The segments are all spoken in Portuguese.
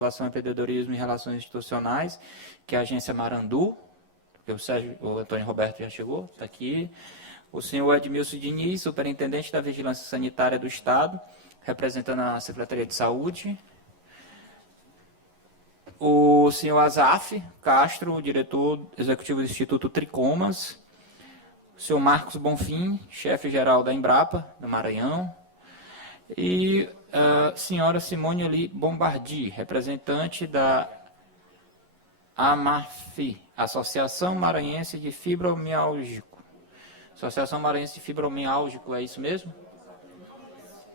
Relação a Empreendedorismo e Relações Institucionais, que é a agência Marandu, porque o Antônio Roberto já chegou, está aqui. O senhor Edmilson Diniz, superintendente da Vigilância Sanitária do Estado, representando a Secretaria de Saúde. O senhor Azaf Castro, diretor executivo do Instituto Tricomas. O senhor Marcos Bonfim, chefe-geral da Embrapa, do Maranhão. E a senhora Simone Ali Bombardi, representante da AMAFI, Associação Maranhense de Fibromialgico. Associação Maranhense de Fibromialgico, é isso mesmo?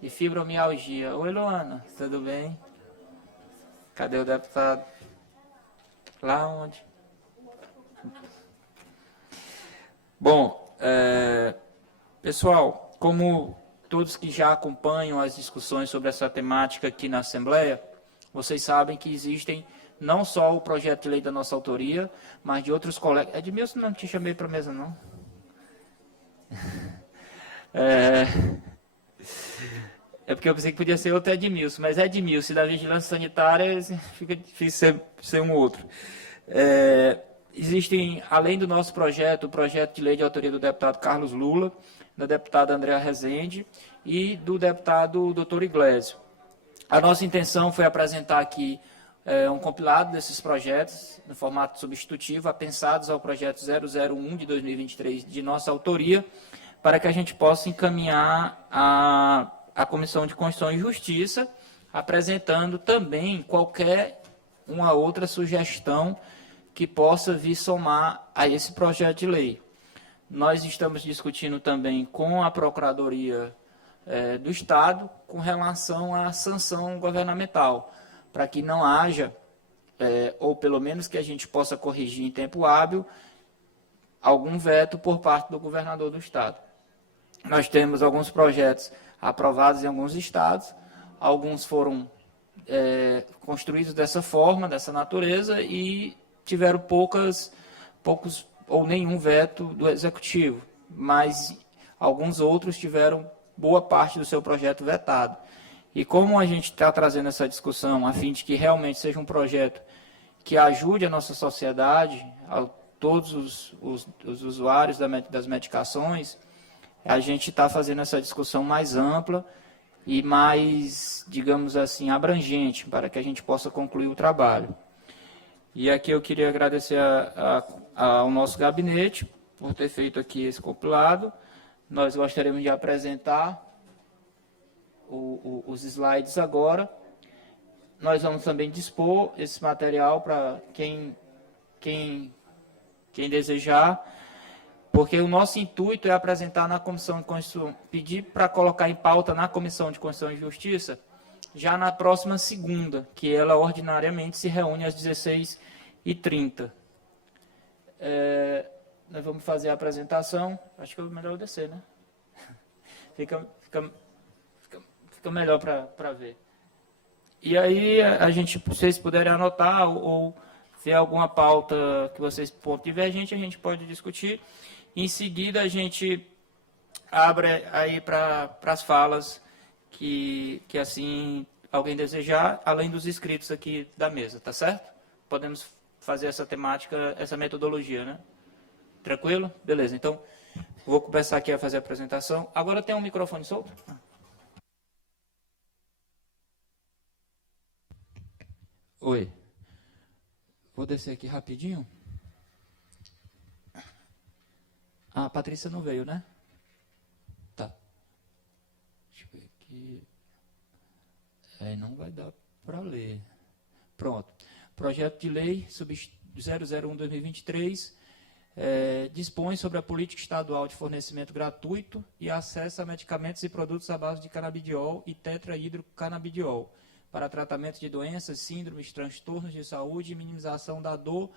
De fibromialgia. Oi, Luana, tudo bem? Cadê o deputado? Lá onde? Bom, pessoal, como todos que já acompanham as discussões sobre essa temática aqui na Assembleia, vocês sabem que existem não só o projeto de lei da nossa autoria, mas de outros colegas. Edmilson, não te chamei para a mesa, não? É porque eu pensei que podia ser outro Edmilson, mas Edmilson da Vigilância Sanitária fica difícil ser um outro. Existem, além do nosso projeto, o projeto de lei de autoria do deputado Carlos Lula, da deputada Andréa Rezende e do deputado Dr. Iglesio. A nossa intenção foi apresentar aqui um compilado desses projetos, no formato substitutivo, apensados ao projeto 001 de 2023, de nossa autoria, para que a gente possa encaminhar à Comissão de Constituição e Justiça, apresentando também qualquer uma outra sugestão que possa vir somar a esse projeto de lei. Nós estamos discutindo também com a Procuradoria do Estado com relação à sanção governamental, para que não haja, ou pelo menos que a gente possa corrigir em tempo hábil, algum veto por parte do governador do Estado. Nós temos alguns projetos aprovados em alguns estados, alguns foram construídos dessa forma, dessa natureza, e tiveram poucos ou nenhum veto do Executivo, mas alguns outros tiveram boa parte do seu projeto vetado. E como a gente está trazendo essa discussão a fim de que realmente seja um projeto que ajude a nossa sociedade, a todos os usuários das medicações, a gente está fazendo essa discussão mais ampla e mais, digamos assim, abrangente, para que a gente possa concluir o trabalho. E aqui eu queria agradecer ao nosso gabinete por ter feito aqui esse compilado. Nós gostaríamos de apresentar os slides agora. Nós vamos também dispor esse material para quem desejar, porque o nosso intuito é apresentar na Comissão de Constituição, pedir para colocar em pauta na Comissão de Constituição e Justiça, já na próxima segunda, que ela ordinariamente se reúne às 16h30. Nós vamos fazer a apresentação. Acho que é melhor descer, né? Fica melhor para ver. E aí, se vocês puderem anotar ou ver alguma pauta que vocês pontam divergente, a gente pode discutir. Em seguida, a gente abre aí para as falas que assim alguém desejar, além dos inscritos aqui da mesa, tá certo? Podemos fazer essa temática, essa metodologia, né? Tranquilo? Beleza, então vou começar aqui a fazer a apresentação. Agora tem um microfone solto? Oi. Vou descer aqui rapidinho. A Patrícia não veio, né? Tá. Deixa eu ver aqui. Não vai dar para ler. Pronto. Projeto de lei 001/2023 dispõe sobre a política estadual de fornecimento gratuito e acesso a medicamentos e produtos à base de canabidiol e tetrahidrocanabidiol para tratamento de doenças, síndromes, transtornos de saúde e minimização da dor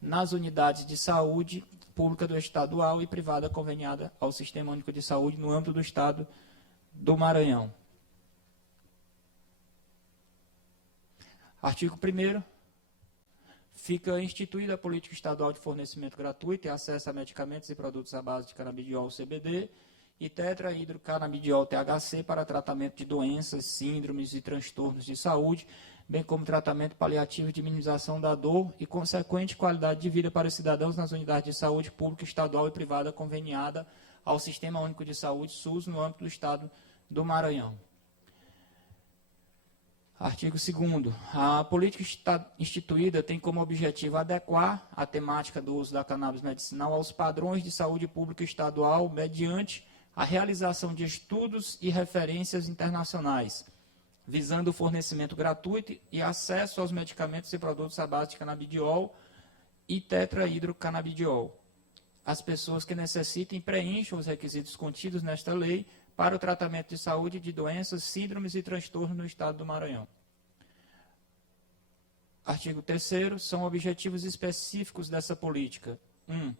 nas unidades de saúde pública do estadual e privada conveniada ao Sistema Único de Saúde no âmbito do Estado do Maranhão. Artigo 1º. Fica instituída a política estadual de fornecimento gratuito e acesso a medicamentos e produtos à base de canabidiol CBD e tetrahidrocanabidiol THC para tratamento de doenças, síndromes e transtornos de saúde, bem como tratamento paliativo de minimização da dor e consequente qualidade de vida para os cidadãos nas unidades de saúde pública, estadual e privada conveniada ao Sistema Único de Saúde, SUS, no âmbito do Estado do Maranhão. Artigo 2º. A política instituída tem como objetivo adequar a temática do uso da cannabis medicinal aos padrões de saúde pública estadual mediante a realização de estudos e referências internacionais, visando o fornecimento gratuito e acesso aos medicamentos e produtos à base de canabidiol e tetrahidrocanabidiol. As pessoas que necessitem preencham os requisitos contidos nesta lei para o tratamento de saúde de doenças, síndromes e transtornos no Estado do Maranhão. Artigo 3º. São objetivos específicos dessa política. 1.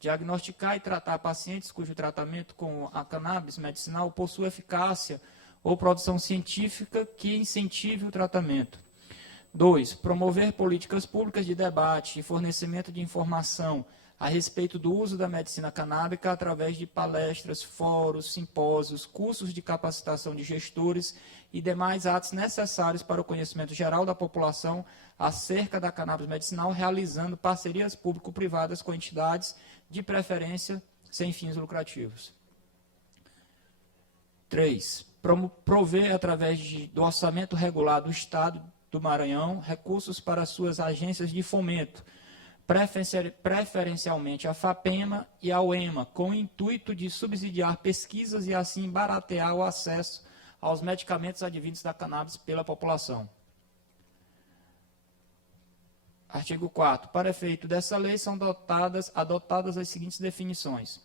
Diagnosticar e tratar pacientes cujo tratamento com a cannabis medicinal possui eficácia ou produção científica que incentive o tratamento. 2. Promover políticas públicas de debate e fornecimento de informação a respeito do uso da medicina canábica através de palestras, fóruns, simpósios, cursos de capacitação de gestores e demais atos necessários para o conhecimento geral da população acerca da cannabis medicinal, realizando parcerias público-privadas com entidades, de preferência sem fins lucrativos. 3. Prover, através do orçamento regular do Estado do Maranhão, recursos para suas agências de fomento, preferencialmente a FAPEMA e a UEMA, com o intuito de subsidiar pesquisas e assim baratear o acesso aos medicamentos advindos da cannabis pela população. Artigo 4º. Para efeito dessa lei, são adotadas as seguintes definições.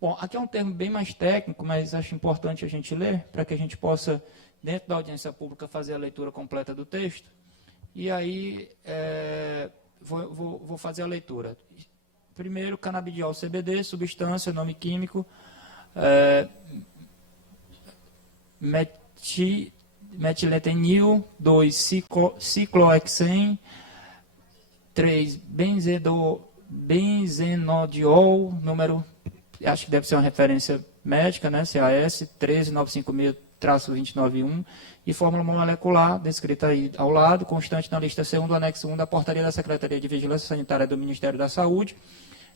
Bom, aqui é um termo bem mais técnico, mas acho importante a gente ler, para que a gente possa, dentro da audiência pública, fazer a leitura completa do texto. E aí, vou fazer a leitura. Primeiro, canabidiol CBD, substância, nome químico, metiletenil, 2, ciclohexen, 3, benzenodiol, número, acho que deve ser uma referência médica, né, CAS, 13956-291, e fórmula molecular, descrita aí ao lado, constante na lista C1 do anexo 1 da portaria da Secretaria de Vigilância Sanitária do Ministério da Saúde,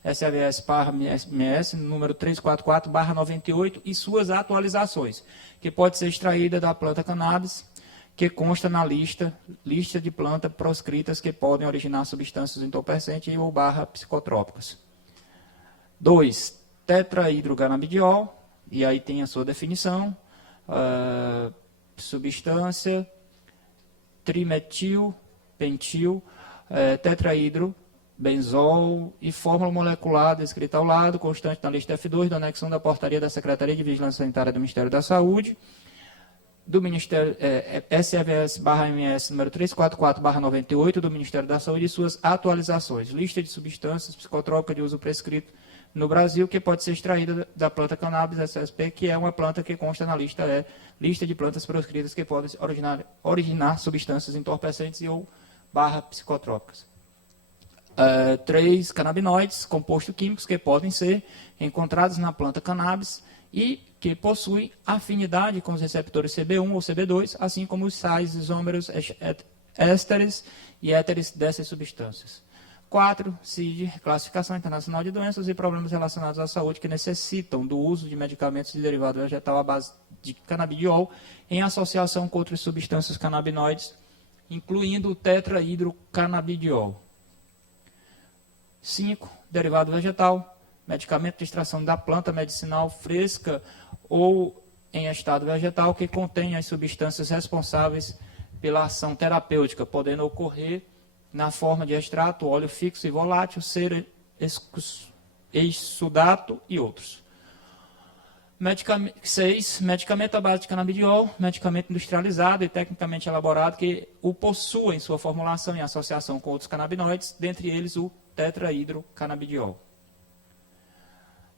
SAVS/MS, número 344/98, e suas atualizações, que pode ser extraída da planta cannabis, que consta na lista de plantas proscritas que podem originar substâncias entorpecentes ou psicotrópicas. 2. Tetrahidrocanabidiol, e aí tem a sua definição, substância, trimetil, pentil, tetrahidrobenzol e fórmula molecular descrita ao lado, constante na lista F2 do anexo 1 da portaria da Secretaria de Vigilância Sanitária do Ministério da Saúde, do Ministério SAVS/MS número 344/98 do Ministério da Saúde e suas atualizações. Lista de substâncias psicotrópicas de uso prescrito no Brasil, que pode ser extraída da planta cannabis SSP, que é uma planta que consta na lista de plantas proscritas que podem originar substâncias entorpecentes e ou psicotrópicas. 3. Canabinoides, compostos químicos que podem ser encontrados na planta cannabis e que possuem afinidade com os receptores CB1 ou CB2, assim como os sais, isômeros, ésteres e éteres dessas substâncias. 4. CID, Classificação Internacional de Doenças e Problemas Relacionados à Saúde que necessitam do uso de medicamentos de derivado vegetal à base de canabidiol em associação com outras substâncias canabinoides, incluindo o tetrahidrocanabidiol. 5. Derivado vegetal, medicamento de extração da planta medicinal fresca ou em estado vegetal que contém as substâncias responsáveis pela ação terapêutica, podendo ocorrer na forma de extrato, óleo fixo e volátil, cera, exsudato e outros. 6. Medicamento à base de canabidiol, medicamento industrializado e tecnicamente elaborado que o possua em sua formulação em associação com outros canabinoides, dentre eles o tetrahidrocanabidiol.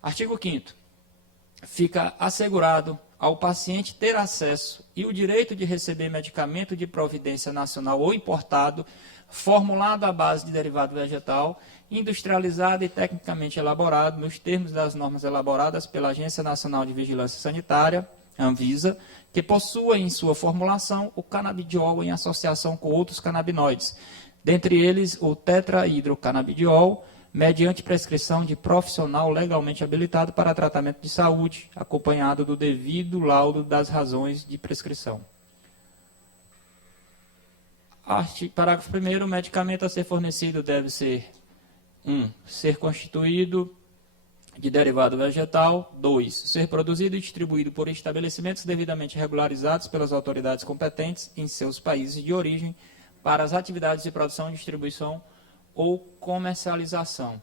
Artigo 5º. Fica assegurado ao paciente ter acesso e o direito de receber medicamento de providência nacional ou importado, formulado à base de derivado vegetal, industrializado e tecnicamente elaborado nos termos das normas elaboradas pela Agência Nacional de Vigilância Sanitária, Anvisa, que possua em sua formulação o canabidiol em associação com outros canabinoides, dentre eles o tetrahidrocanabidiol, mediante prescrição de profissional legalmente habilitado para tratamento de saúde, acompanhado do devido laudo das razões de prescrição. Parágrafo 1º, o medicamento a ser fornecido deve ser 1. Ser constituído de derivado vegetal. 2. Ser produzido e distribuído por estabelecimentos devidamente regularizados pelas autoridades competentes em seus países de origem para as atividades de produção, distribuição ou comercialização.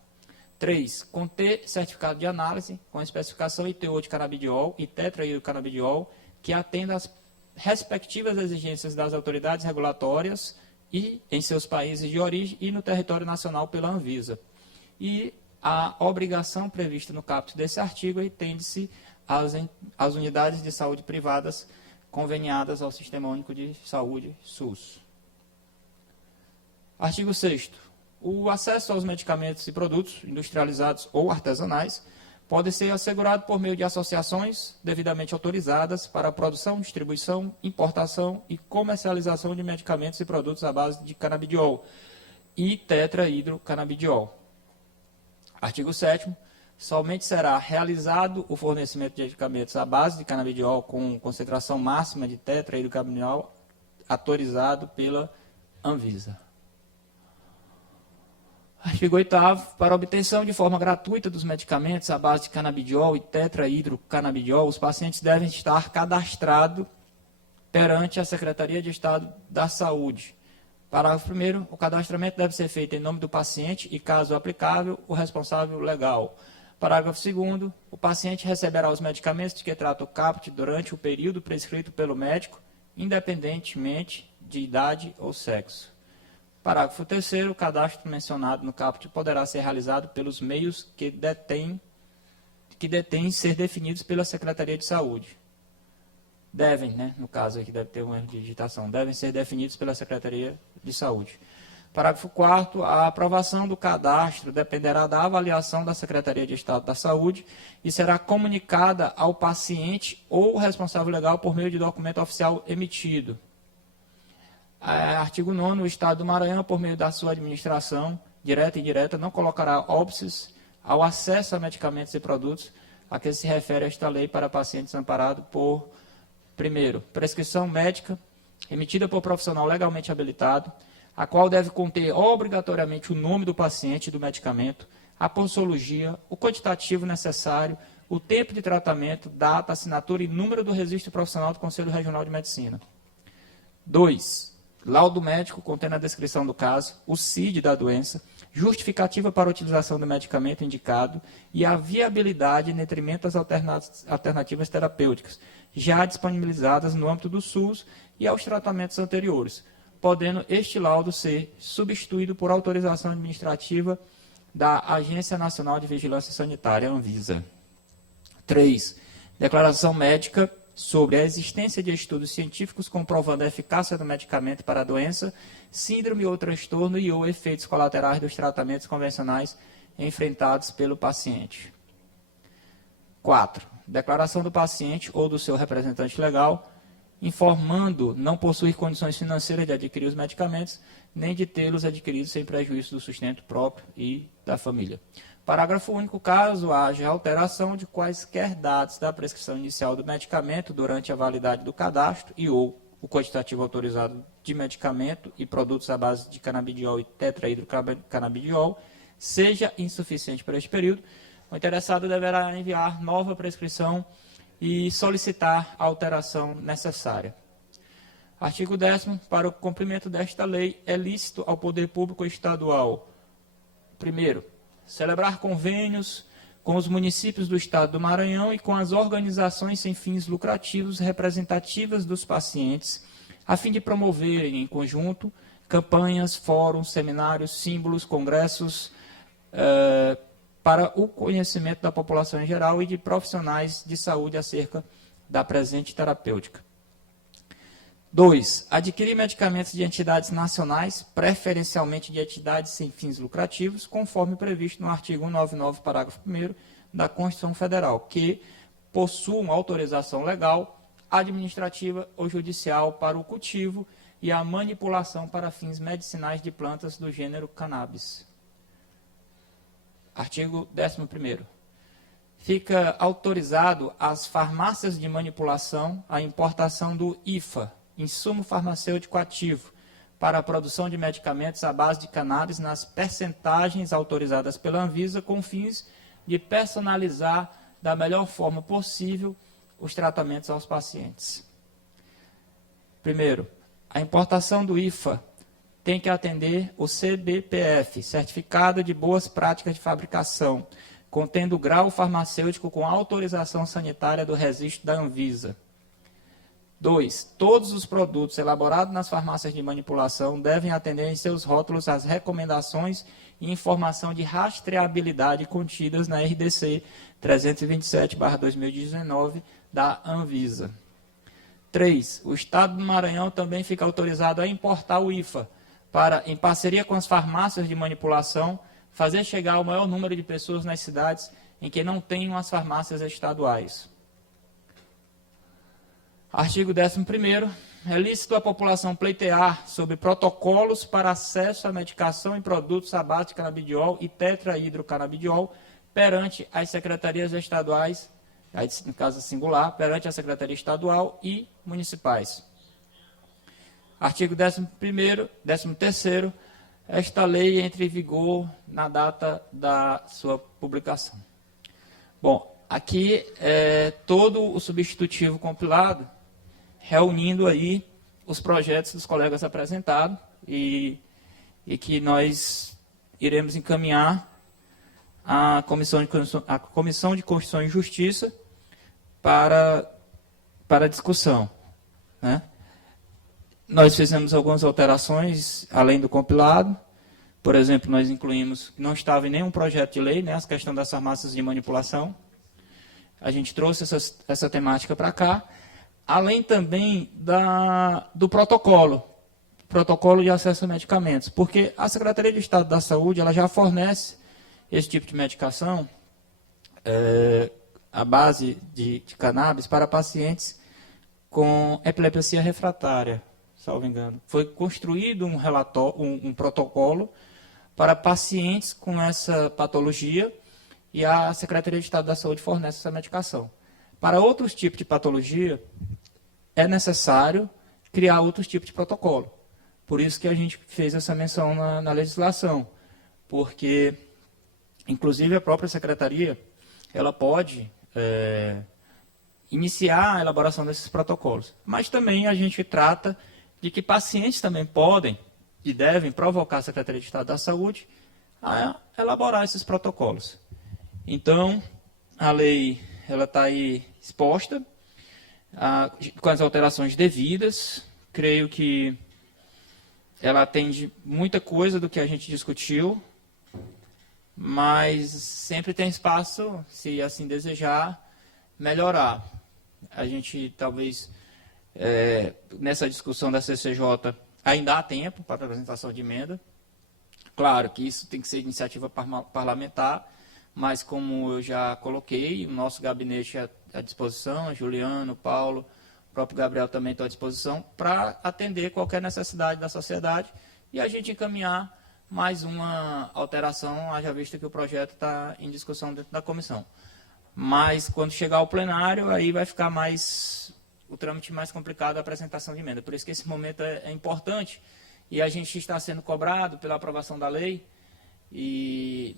3. Conter certificado de análise com especificação e teor de canabidiol e tetrahidrocanabidiol que atenda às respectivas exigências das autoridades regulatórias e em seus países de origem e no território nacional pela Anvisa. E a obrigação prevista no caput desse artigo estende-se às unidades de saúde privadas conveniadas ao Sistema Único de Saúde, SUS. Artigo 6º. O acesso aos medicamentos e produtos industrializados ou artesanais pode ser assegurado por meio de associações devidamente autorizadas para a produção, distribuição, importação e comercialização de medicamentos e produtos à base de canabidiol e tetrahidrocanabidiol. Artigo 7º. Somente será realizado o fornecimento de medicamentos à base de canabidiol com concentração máxima de tetrahidrocanabidiol autorizado pela Anvisa. Artigo 8º. Para obtenção de forma gratuita dos medicamentos à base de canabidiol e tetrahidrocanabidiol, os pacientes devem estar cadastrados perante a Secretaria de Estado da Saúde. Parágrafo 1º. O cadastramento deve ser feito em nome do paciente e, caso aplicável, o responsável legal. Parágrafo 2º. O paciente receberá os medicamentos de que trata o caput durante o período prescrito pelo médico, independentemente de idade ou sexo. Parágrafo 3º. O cadastro mencionado no caput poderá ser realizado pelos meios que detêm ser definidos pela Secretaria de Saúde. Devem, no caso aqui deve ter um erro de digitação, devem ser definidos pela Secretaria de Saúde. Parágrafo 4º. A aprovação do cadastro dependerá da avaliação da Secretaria de Estado da Saúde e será comunicada ao paciente ou responsável legal por meio de documento oficial emitido. Artigo 9º. O Estado do Maranhão, por meio da sua administração, direta e indireta, não colocará óbices ao acesso a medicamentos e produtos a que se refere esta lei para pacientes amparados por, primeiro, prescrição médica emitida por profissional legalmente habilitado, a qual deve conter obrigatoriamente o nome do paciente e do medicamento, a posologia, o quantitativo necessário, o tempo de tratamento, data, assinatura e número do registro profissional do Conselho Regional de Medicina. 2. Laudo médico contendo a descrição do caso, o CID da doença, justificativa para a utilização do medicamento indicado e a viabilidade em detrimento das alternativas terapêuticas, já disponibilizadas no âmbito do SUS e aos tratamentos anteriores, podendo este laudo ser substituído por autorização administrativa da Agência Nacional de Vigilância Sanitária, Anvisa. 3. Declaração médica sobre a existência de estudos científicos comprovando a eficácia do medicamento para a doença, síndrome ou transtorno e ou efeitos colaterais dos tratamentos convencionais enfrentados pelo paciente. 4. Declaração do paciente ou do seu representante legal, informando não possuir condições financeiras de adquirir os medicamentos, nem de tê-los adquiridos sem prejuízo do sustento próprio e da família. Parágrafo único. Caso haja alteração de quaisquer dados da prescrição inicial do medicamento durante a validade do cadastro e ou o quantitativo autorizado de medicamento e produtos à base de canabidiol e tetrahidrocanabidiol seja insuficiente para este período, o interessado deverá enviar nova prescrição e solicitar a alteração necessária. Artigo 10º. Para o cumprimento desta lei, é lícito ao poder público estadual, primeiro, celebrar convênios com os municípios do Estado do Maranhão e com as organizações sem fins lucrativos representativas dos pacientes, a fim de promoverem em conjunto campanhas, fóruns, seminários, símbolos, congressos para o conhecimento da população em geral e de profissionais de saúde acerca da presente terapêutica. 2. Adquirir medicamentos de entidades nacionais, preferencialmente de entidades sem fins lucrativos, conforme previsto no artigo 199, parágrafo 1º da Constituição Federal, que possuam autorização legal administrativa ou judicial para o cultivo e a manipulação para fins medicinais de plantas do gênero cannabis. Artigo 11º. Fica autorizado às farmácias de manipulação a importação do IFA, insumo farmacêutico ativo, para a produção de medicamentos à base de cannabis nas percentagens autorizadas pela Anvisa, com fins de personalizar da melhor forma possível os tratamentos aos pacientes. Primeiro, a importação do IFA tem que atender o CBPF, Certificado de Boas Práticas de Fabricação, contendo grau farmacêutico com autorização sanitária do registro da Anvisa. 2. Todos os produtos elaborados nas farmácias de manipulação devem atender em seus rótulos as recomendações e informação de rastreabilidade contidas na RDC 327/2019 da Anvisa. 3. O Estado do Maranhão também fica autorizado a importar o IFA para, em parceria com as farmácias de manipulação, fazer chegar o maior número de pessoas nas cidades em que não tenham as farmácias estaduais. Artigo 11º. É lícito à população pleitear sobre protocolos para acesso à medicação e produtos à base de canabidiol e tetrahidrocanabidiol perante as secretarias estaduais, aí, no caso singular, perante a Secretaria Estadual e municipais. Artigo 13º. Esta lei entra em vigor na data da sua publicação. Bom, aqui é todo o substitutivo compilado, reunindo aí os projetos dos colegas apresentados e que nós iremos encaminhar à Comissão de Constituição e Justiça para discussão, né? Nós fizemos algumas alterações, além do compilado. Por exemplo, nós incluímos, não estava em nenhum projeto de lei, né, a questão das farmácias de manipulação. A gente trouxe essa temática para cá, além também do protocolo de acesso a medicamentos, porque a Secretaria de Estado da Saúde ela já fornece esse tipo de medicação, à base de cannabis, para pacientes com epilepsia refratária, salvo engano. Foi construído um protocolo para pacientes com essa patologia e a Secretaria de Estado da Saúde fornece essa medicação. Para outros tipos de patologia, é necessário criar outros tipos de protocolo. Por isso que a gente fez essa menção na legislação, porque, inclusive, a própria Secretaria ela pode iniciar a elaboração desses protocolos. Mas também a gente trata de que pacientes também podem e devem provocar a Secretaria de Estado da Saúde a elaborar esses protocolos. Então, a lei está aí exposta, com as alterações devidas. Creio que ela atende muita coisa do que a gente discutiu, mas sempre tem espaço, se assim desejar, melhorar. A gente talvez, nessa discussão da CCJ, ainda há tempo para apresentação de emenda. Claro que isso tem que ser iniciativa parlamentar, mas como eu já coloquei, o nosso gabinete à disposição, a Juliano, o Paulo, o próprio Gabriel também estão à disposição para atender qualquer necessidade da sociedade e a gente encaminhar mais uma alteração, haja vista que o projeto está em discussão dentro da comissão. Mas quando chegar ao plenário, aí vai ficar o trâmite mais complicado da apresentação de emenda. Por isso que esse momento é importante e a gente está sendo cobrado pela aprovação da lei e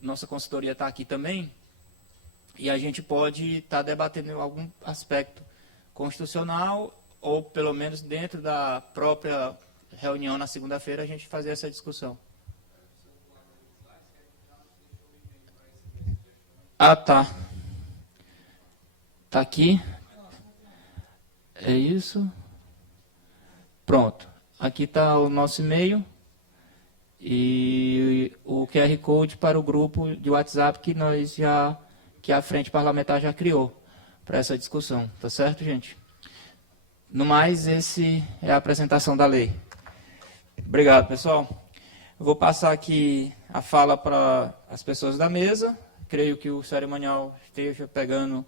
nossa consultoria está aqui também e a gente pode estar debatendo algum aspecto constitucional ou pelo menos dentro da própria reunião na segunda-feira a gente fazer essa discussão. Ah, tá. Está aqui. É isso. Pronto. Aqui está o nosso e-mail e o QR Code para o grupo de WhatsApp que a Frente Parlamentar já criou para essa discussão. Tá certo, gente? No mais, esse é a apresentação da lei. Obrigado, pessoal. Eu vou passar aqui a fala para as pessoas da mesa. Creio que o cerimonial esteja pegando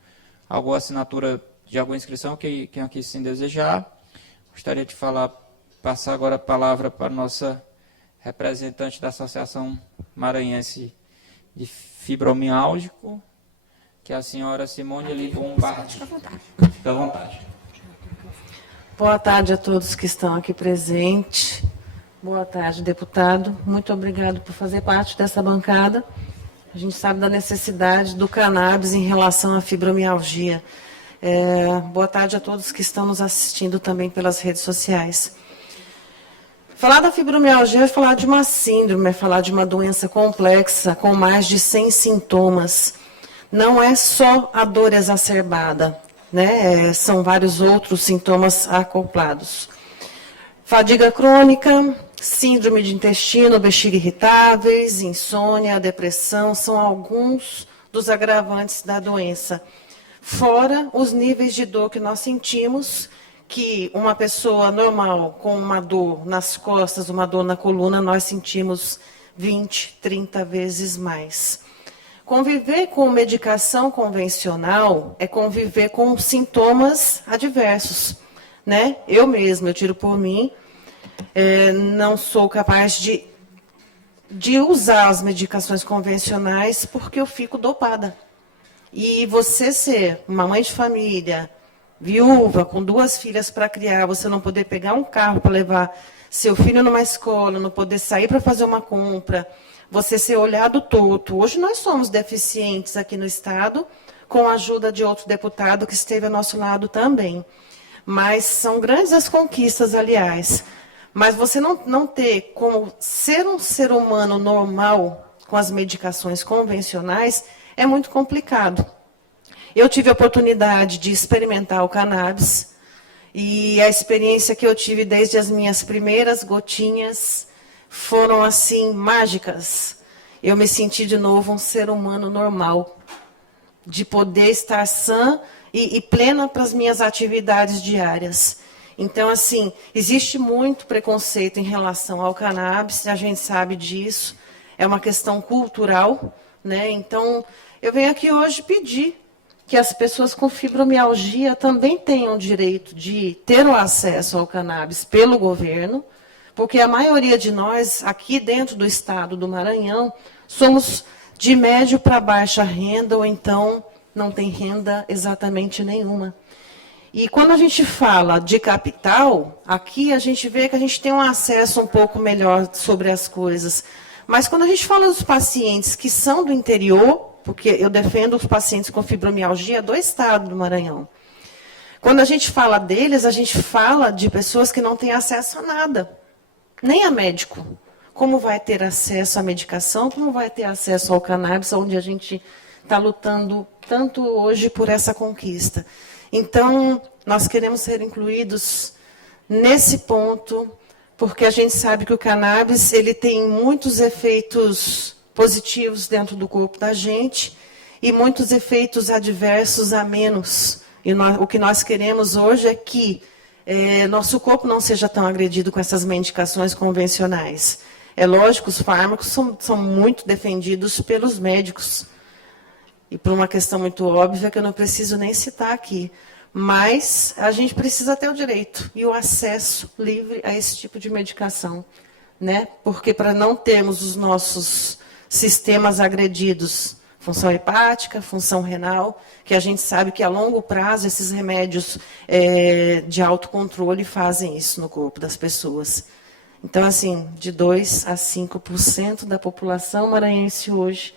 alguma assinatura de alguma inscrição, quem aqui sim desejar. Gostaria de passar agora a palavra para a nossa representante da Associação Maranhense de Fibromialgico, que é a senhora Simone Lombardi. Fica à vontade. Boa tarde a todos que estão aqui presentes. Boa tarde, deputado. Muito obrigado por fazer parte dessa bancada. A gente sabe da necessidade do cannabis em relação à fibromialgia. Boa tarde a todos que estão nos assistindo também pelas redes sociais. Falar da fibromialgia é falar de uma síndrome, é falar de uma doença complexa com mais de 100 sintomas. Não é só a dor exacerbada, né? São vários outros sintomas acoplados. Fadiga crônica, síndrome de intestino, bexiga irritáveis, insônia, depressão, são alguns dos agravantes da doença. Fora os níveis de dor que nós sentimos, que uma pessoa normal com uma dor nas costas, uma dor na coluna, nós sentimos 20, 30 vezes mais. Conviver com medicação convencional é conviver com sintomas adversos, né? Eu mesma, eu tiro por mim, não sou capaz de usar as medicações convencionais porque eu fico dopada. E você ser uma mãe de família, viúva, com 2 filhas para criar, você não poder pegar um carro para levar seu filho numa escola, não poder sair para fazer uma compra, você ser olhado torto. Hoje nós somos deficientes aqui no Estado, com a ajuda de outro deputado que esteve ao nosso lado também. Mas são grandes as conquistas, aliás. Mas você não ter como ser um ser humano normal com as medicações convencionais é muito complicado. Eu tive a oportunidade de experimentar o cannabis e a experiência que eu tive desde as minhas primeiras gotinhas foram, assim, mágicas. Eu me senti de novo um ser humano normal, de poder estar sã e plena para as minhas atividades diárias. Então, assim, existe muito preconceito em relação ao cannabis, a gente sabe disso, é uma questão cultural, né? Então, eu venho aqui hoje pedir que as pessoas com fibromialgia também tenham direito de ter o acesso ao cannabis pelo governo, porque a maioria de nós, aqui dentro do estado do Maranhão, somos de médio para baixa renda, ou então não tem renda exatamente nenhuma. E quando a gente fala de capital, aqui a gente vê que a gente tem um acesso um pouco melhor sobre as coisas. Mas quando a gente fala dos pacientes que são do interior, porque eu defendo os pacientes com fibromialgia do estado do Maranhão. Quando a gente fala deles, a gente fala de pessoas que não têm acesso a nada, nem a médico. Como vai ter acesso à medicação, como vai ter acesso ao cannabis, onde a gente está lutando tanto hoje por essa conquista. Então, nós queremos ser incluídos nesse ponto, porque a gente sabe que o cannabis ele tem muitos efeitos positivos dentro do corpo da gente e muitos efeitos adversos a menos. E o que nós queremos hoje é que nosso corpo não seja tão agredido com essas medicações convencionais. É lógico, os fármacos são muito defendidos pelos médicos. E por uma questão muito óbvia que eu não preciso nem citar aqui. Mas a gente precisa ter o direito e o acesso livre a esse tipo de medicação, né? Porque para não termos os nossos sistemas agredidos, função hepática, função renal, que a gente sabe que a longo prazo esses remédios de autocontrole fazem isso no corpo das pessoas. Então, assim, de 2% a 5% da população maranhense hoje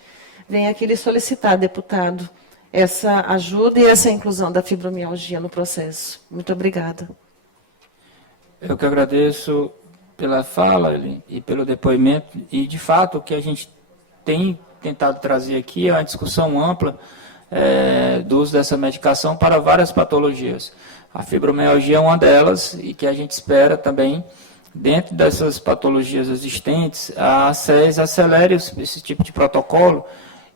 vem aqui lhe solicitar, deputado, essa ajuda e essa inclusão da fibromialgia no processo. Muito obrigada. Eu que agradeço pela fala e pelo depoimento. E, de fato, o que a gente tem tentado trazer aqui é uma discussão ampla do uso dessa medicação para várias patologias. A fibromialgia é uma delas e que a gente espera também, dentro dessas patologias existentes, a SES acelere esse tipo de protocolo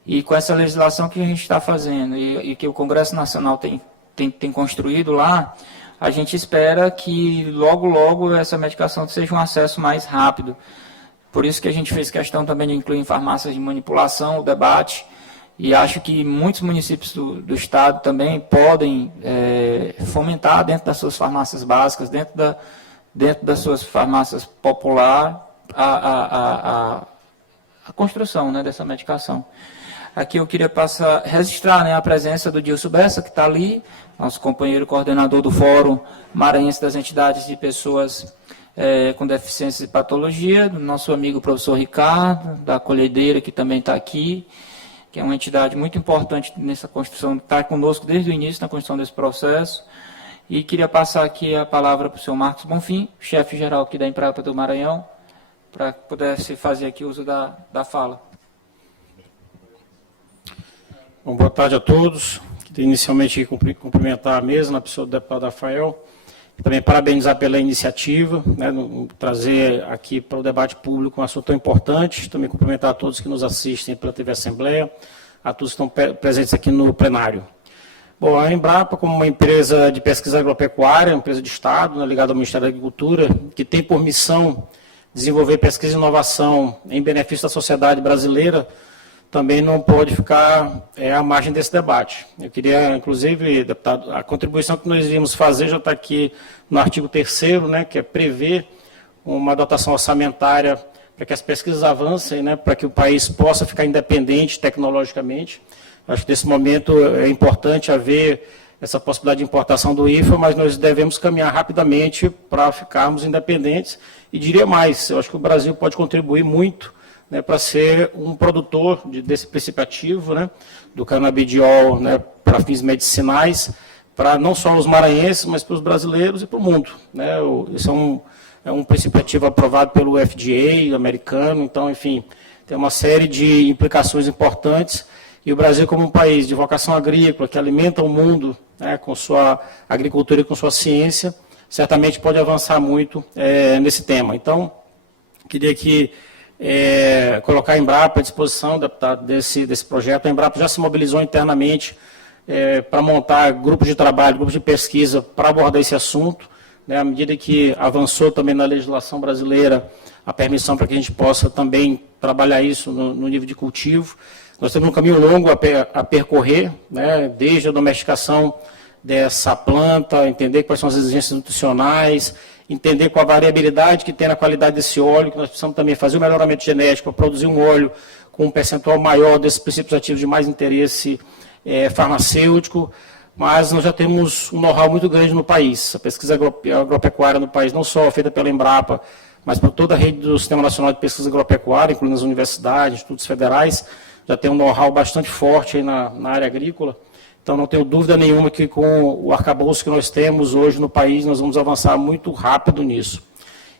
e com essa legislação que a gente está fazendo e que o Congresso Nacional tem construído lá, a gente espera que logo essa medicação seja um acesso mais rápido. Por isso que a gente fez questão também de incluir em farmácias de manipulação o debate e acho que muitos municípios do estado também podem fomentar dentro das suas farmácias básicas, dentro das suas farmácias populares, a construção, né, dessa medicação. Aqui eu queria registrar, né, a presença do Dilson Bessa, que está ali, nosso companheiro coordenador do Fórum Maranhense das Entidades de Pessoas com Deficiências e Patologia, do nosso amigo professor Ricardo, da Colhedeira, que também está aqui, que é uma entidade muito importante nessa construção, está conosco desde o início na construção desse processo. E queria passar aqui a palavra para o senhor Marcos Bonfim, chefe-geral aqui da Embrapa do Maranhão, para que pudesse fazer aqui uso da fala. Bom, boa tarde a todos. Queria inicialmente cumprimentar a mesa, na pessoa do deputado Rafael, e também parabenizar pela iniciativa, né, trazer aqui para o debate público um assunto tão importante. Também cumprimentar a todos que nos assistem pela TV Assembleia, a todos que estão presentes aqui no plenário. Bom, a Embrapa, como uma empresa de pesquisa agropecuária, uma empresa de Estado, né, ligada ao Ministério da Agricultura, que tem por missão desenvolver pesquisa e inovação em benefício da sociedade brasileira, também não pode ficar à margem desse debate. Eu queria, inclusive, deputado, a contribuição que nós iríamos fazer já está aqui no artigo 3º, né, que é prever uma dotação orçamentária para que as pesquisas avancem, né, para que o país possa ficar independente tecnologicamente. Acho que nesse momento é importante haver essa possibilidade de importação do IFA, mas nós devemos caminhar rapidamente para ficarmos independentes. E diria mais, eu acho que o Brasil pode contribuir muito, né, para ser um produtor desse princípio ativo, né, do canabidiol, né, para fins medicinais, para não só os maranhenses, mas para os brasileiros e para o mundo, né. Isso é um princípio ativo aprovado pelo FDA americano, então, enfim, tem uma série de implicações importantes. E o Brasil, como um país de vocação agrícola, que alimenta o mundo, né, com sua agricultura e com sua ciência, certamente pode avançar muito nesse tema. Então, queria aqui colocar a Embrapa à disposição, deputado, desse projeto. A Embrapa já se mobilizou internamente para montar grupos de trabalho, grupos de pesquisa para abordar esse assunto, né, à medida que avançou também na legislação brasileira a permissão para que a gente possa também trabalhar isso no nível de cultivo. Nós temos um caminho longo a percorrer, né, desde a domesticação dessa planta, entender quais são as exigências nutricionais, entender qual a variabilidade que tem na qualidade desse óleo, que nós precisamos também fazer o melhoramento genético para produzir um óleo com um percentual maior desses princípios ativos de mais interesse farmacêutico, mas nós já temos um know-how muito grande no país. A pesquisa agropecuária no país, não só feita pela Embrapa, mas por toda a rede do Sistema Nacional de Pesquisa Agropecuária, incluindo as universidades, institutos federais, já tem um know-how bastante forte aí na área agrícola. Então, não tenho dúvida nenhuma que com o arcabouço que nós temos hoje no país, nós vamos avançar muito rápido nisso.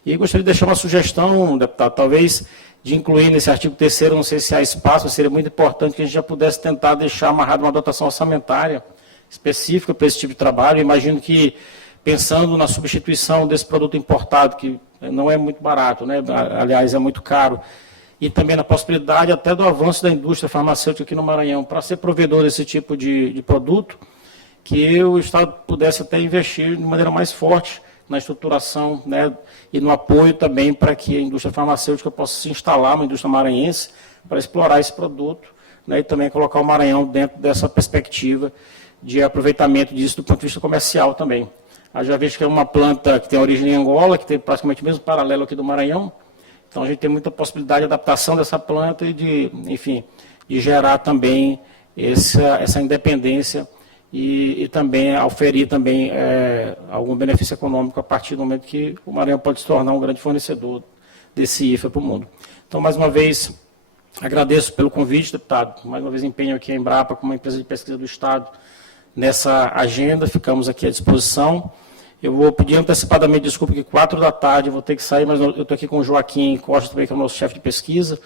E gostaria de deixar uma sugestão, deputado, talvez de incluir nesse artigo 3º, não sei se há espaço, seria muito importante que a gente já pudesse tentar deixar amarrado uma dotação orçamentária específica para esse tipo de trabalho. Eu imagino que, pensando na substituição desse produto importado, que não é muito barato, né? Aliás, é muito caro, e também na possibilidade até do avanço da indústria farmacêutica aqui no Maranhão, para ser provedor desse tipo de produto, que o Estado pudesse até investir de maneira mais forte na estruturação, né, e no apoio também para que a indústria farmacêutica possa se instalar, uma indústria maranhense, para explorar esse produto, né, e também colocar o Maranhão dentro dessa perspectiva de aproveitamento disso do ponto de vista comercial também. Já vejo que é uma planta que tem origem em Angola, que tem praticamente o mesmo paralelo aqui do Maranhão. Então, a gente tem muita possibilidade de adaptação dessa planta e de, enfim, de gerar também essa independência e também oferir também algum benefício econômico a partir do momento que o Maranhão pode se tornar um grande fornecedor desse IFA para o mundo. Então, mais uma vez, agradeço pelo convite, deputado. Mais uma vez, empenho aqui a Embrapa como uma empresa de pesquisa do Estado nessa agenda. Ficamos aqui à disposição. Eu vou pedir antecipadamente desculpa que 4 da tarde eu vou ter que sair, mas eu estou aqui com o Joaquim Costa também, que é o nosso chefe de pesquisa,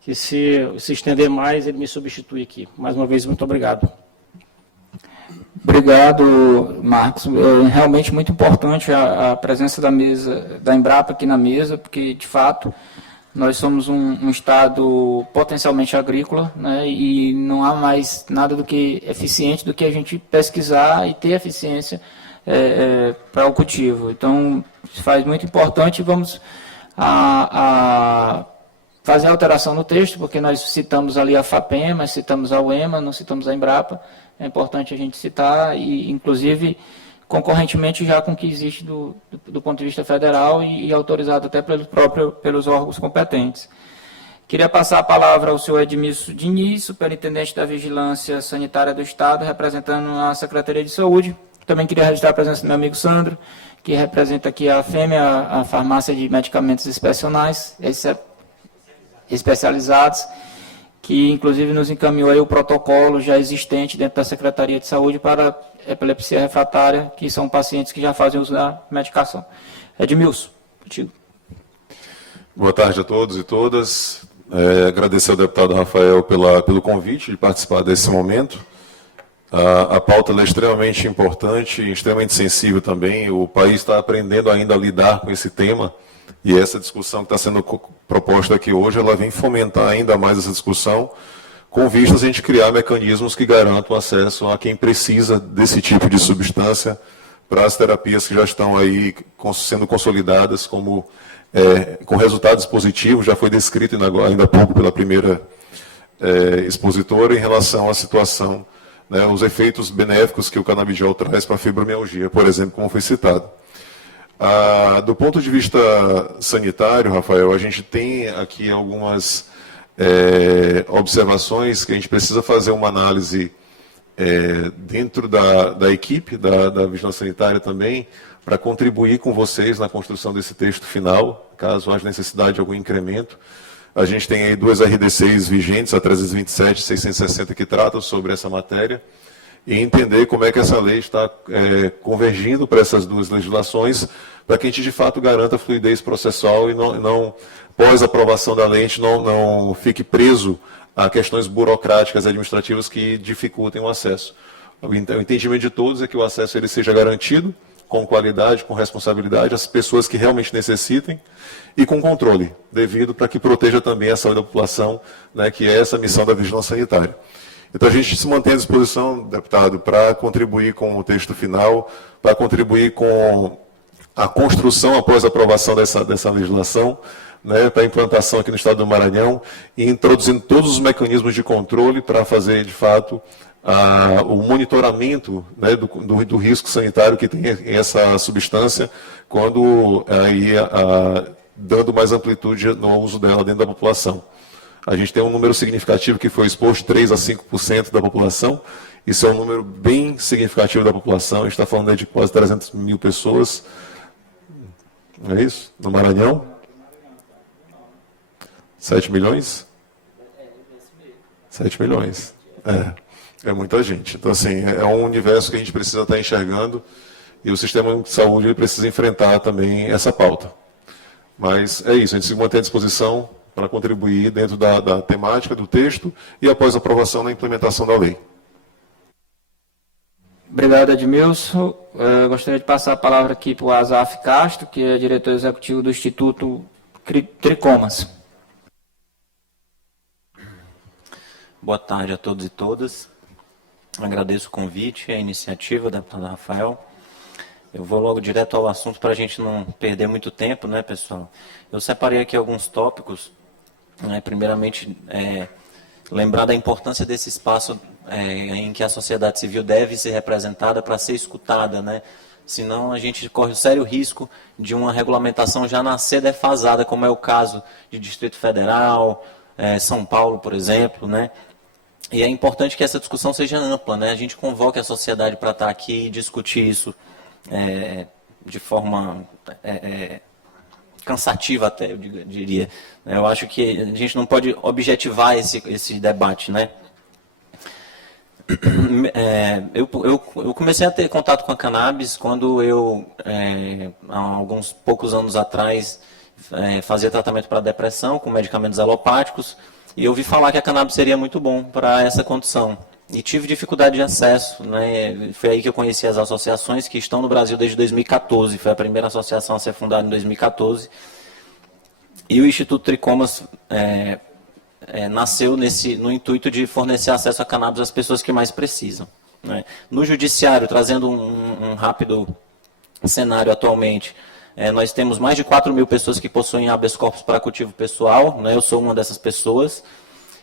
que se estender mais, ele me substitui aqui. Mais uma vez, muito obrigado. Obrigado, Marcos. É realmente muito importante a presença da mesa, da Embrapa aqui na mesa, porque, de fato, nós somos um estado potencialmente agrícola, né, e não há mais nada do que eficiente do que a gente pesquisar e ter eficiência para o cultivo. Então, isso faz muito importante. Vamos fazer alteração no texto, porque nós citamos ali a FAPEM, mas citamos a UEMA, não citamos a Embrapa. É importante a gente citar, e inclusive concorrentemente já com o que existe do ponto de vista federal e autorizado até pelos órgãos competentes. Queria passar a palavra ao senhor Edmilson Diniz, superintendente da Vigilância Sanitária do Estado, representando a Secretaria de Saúde. Também queria registrar a presença do meu amigo Sandro, que representa aqui a FEMEA, a Farmácia de Medicamentos Especializados, que inclusive nos encaminhou aí o protocolo já existente dentro da Secretaria de Saúde para epilepsia refratária, que são pacientes que já fazem uso da medicação. Edmilson, contigo. Boa tarde a todos e todas. Agradecer ao deputado Rafael pelo convite de participar desse momento. A pauta é extremamente importante e extremamente sensível também. O país está aprendendo ainda a lidar com esse tema, e essa discussão que está sendo proposta aqui hoje, ela vem fomentar ainda mais essa discussão, com vistas a gente criar mecanismos que garantam acesso a quem precisa desse tipo de substância para as terapias que já estão aí sendo consolidadas como com resultados positivos. Já foi descrito ainda há pouco pela primeira expositora em relação à situação, né, os efeitos benéficos que o canabidiol traz para a fibromialgia, por exemplo, como foi citado. Do ponto de vista sanitário, Rafael, a gente tem aqui algumas observações que a gente precisa fazer uma análise dentro da equipe da Vigilância Sanitária também, para contribuir com vocês na construção desse texto final, caso haja necessidade de algum incremento. A gente tem aí 2 RDCs vigentes, a 327 e 660, que tratam sobre essa matéria, e entender como é que essa lei está convergindo para essas 2 legislações, para que a gente de fato garanta a fluidez processual e não pós aprovação da lei, a gente não fique preso a questões burocráticas administrativas que dificultem o acesso. O entendimento de todos é que o acesso ele seja garantido, com qualidade, com responsabilidade, às pessoas que realmente necessitem, e com controle devido, para que proteja também a saúde da população, né, que é essa missão da vigilância sanitária. Então a gente se mantém à disposição, deputado, para contribuir com o texto final, para contribuir com a construção após a aprovação dessa legislação, né, para a implantação aqui no estado do Maranhão, e introduzindo todos os mecanismos de controle para fazer, de fato, o monitoramento, né, do risco sanitário que tem essa substância, quando aí dando mais amplitude no uso dela dentro da população. A gente tem um número significativo que foi exposto, 3 a 5% da população. Isso é um número bem significativo da população. A gente está falando aí de quase 300 mil pessoas. Não é isso? No Maranhão? 7 milhões? 7 milhões. É muita gente. Então, assim, é um universo que a gente precisa estar enxergando, e o sistema de saúde ele precisa enfrentar também essa pauta. Mas é isso, a gente se mantém à disposição para contribuir dentro da temática do texto e após a aprovação na implementação da lei. Obrigado, Edmilson. Gostaria de passar a palavra aqui para o Asaf Castro, que é diretor executivo do Instituto Tricomas. Boa tarde a todos e todas. Agradeço o convite, a iniciativa, deputado Rafael. Eu vou logo direto ao assunto para a gente não perder muito tempo, né, pessoal? Eu separei aqui alguns tópicos. Primeiramente, lembrar da importância desse espaço em que a sociedade civil deve ser representada para ser escutada, né? Senão a gente corre o sério risco de uma regulamentação já nascer defasada, como é o caso de Distrito Federal, São Paulo, por exemplo, né? E é importante que essa discussão seja ampla, né? A gente convoque a sociedade para estar aqui e discutir isso de forma cansativa até, eu diria. Eu acho que a gente não pode objetivar esse debate, né? Eu comecei a ter contato com a cannabis quando eu, há alguns poucos anos atrás, fazia tratamento para depressão com medicamentos alopáticos, e eu ouvi falar que a cannabis seria muito bom para essa condição. E tive dificuldade de acesso, né? Foi aí que eu conheci as associações que estão no Brasil desde 2014. Foi a primeira associação a ser fundada em 2014. E o Instituto Tricomas nasceu no intuito de fornecer acesso a cannabis às pessoas que mais precisam, né? No judiciário, trazendo um rápido cenário atualmente, Nós temos mais de 4.000 pessoas que possuem habeas corpus para cultivo pessoal, né? Eu sou uma dessas pessoas.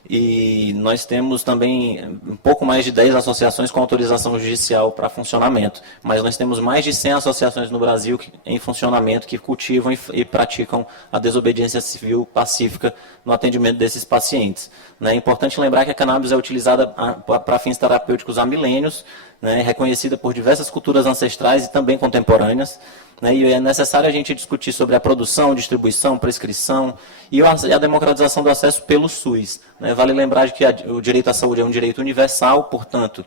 E nós temos também um pouco mais de 10 associações com autorização judicial para funcionamento. Mas nós temos mais de 100 associações no Brasil em funcionamento que cultivam e praticam a desobediência civil pacífica no atendimento desses pacientes. É importante lembrar que a cannabis é utilizada para fins terapêuticos há milênios, né, reconhecida por diversas culturas ancestrais e também contemporâneas. E é necessário a gente discutir sobre a produção, distribuição, prescrição e a democratização do acesso pelo SUS. Vale lembrar de que o direito à saúde é um direito universal, portanto,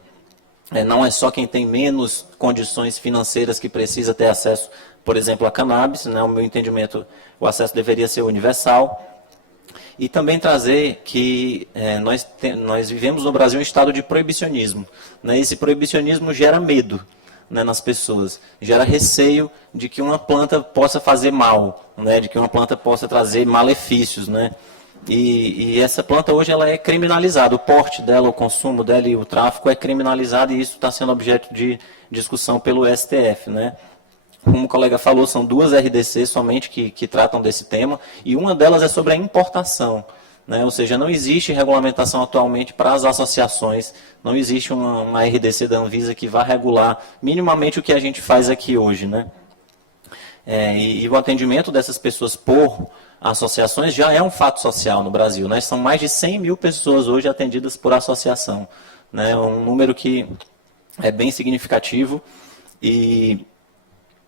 não é só quem tem menos condições financeiras que precisa ter acesso, por exemplo, a cannabis. O meu entendimento, o acesso deveria ser universal. E também trazer que nós vivemos no Brasil um estado de proibicionismo. Esse proibicionismo gera medo, nas pessoas, gera receio de que uma planta possa fazer mal, de que uma planta possa trazer malefícios. E essa planta hoje ela é criminalizada, o porte dela, o consumo dela e o tráfico é criminalizado, e isso está sendo objeto de discussão pelo STF. Como o colega falou, são 2 RDCs somente que tratam desse tema, e uma delas é sobre a importação. Ou seja, não existe regulamentação atualmente para as associações, não existe uma RDC da Anvisa que vá regular minimamente o que a gente faz aqui hoje. E o atendimento dessas pessoas por associações já é um fato social no Brasil. São mais de 100.000 pessoas hoje atendidas por associação. Um número que é bem significativo, e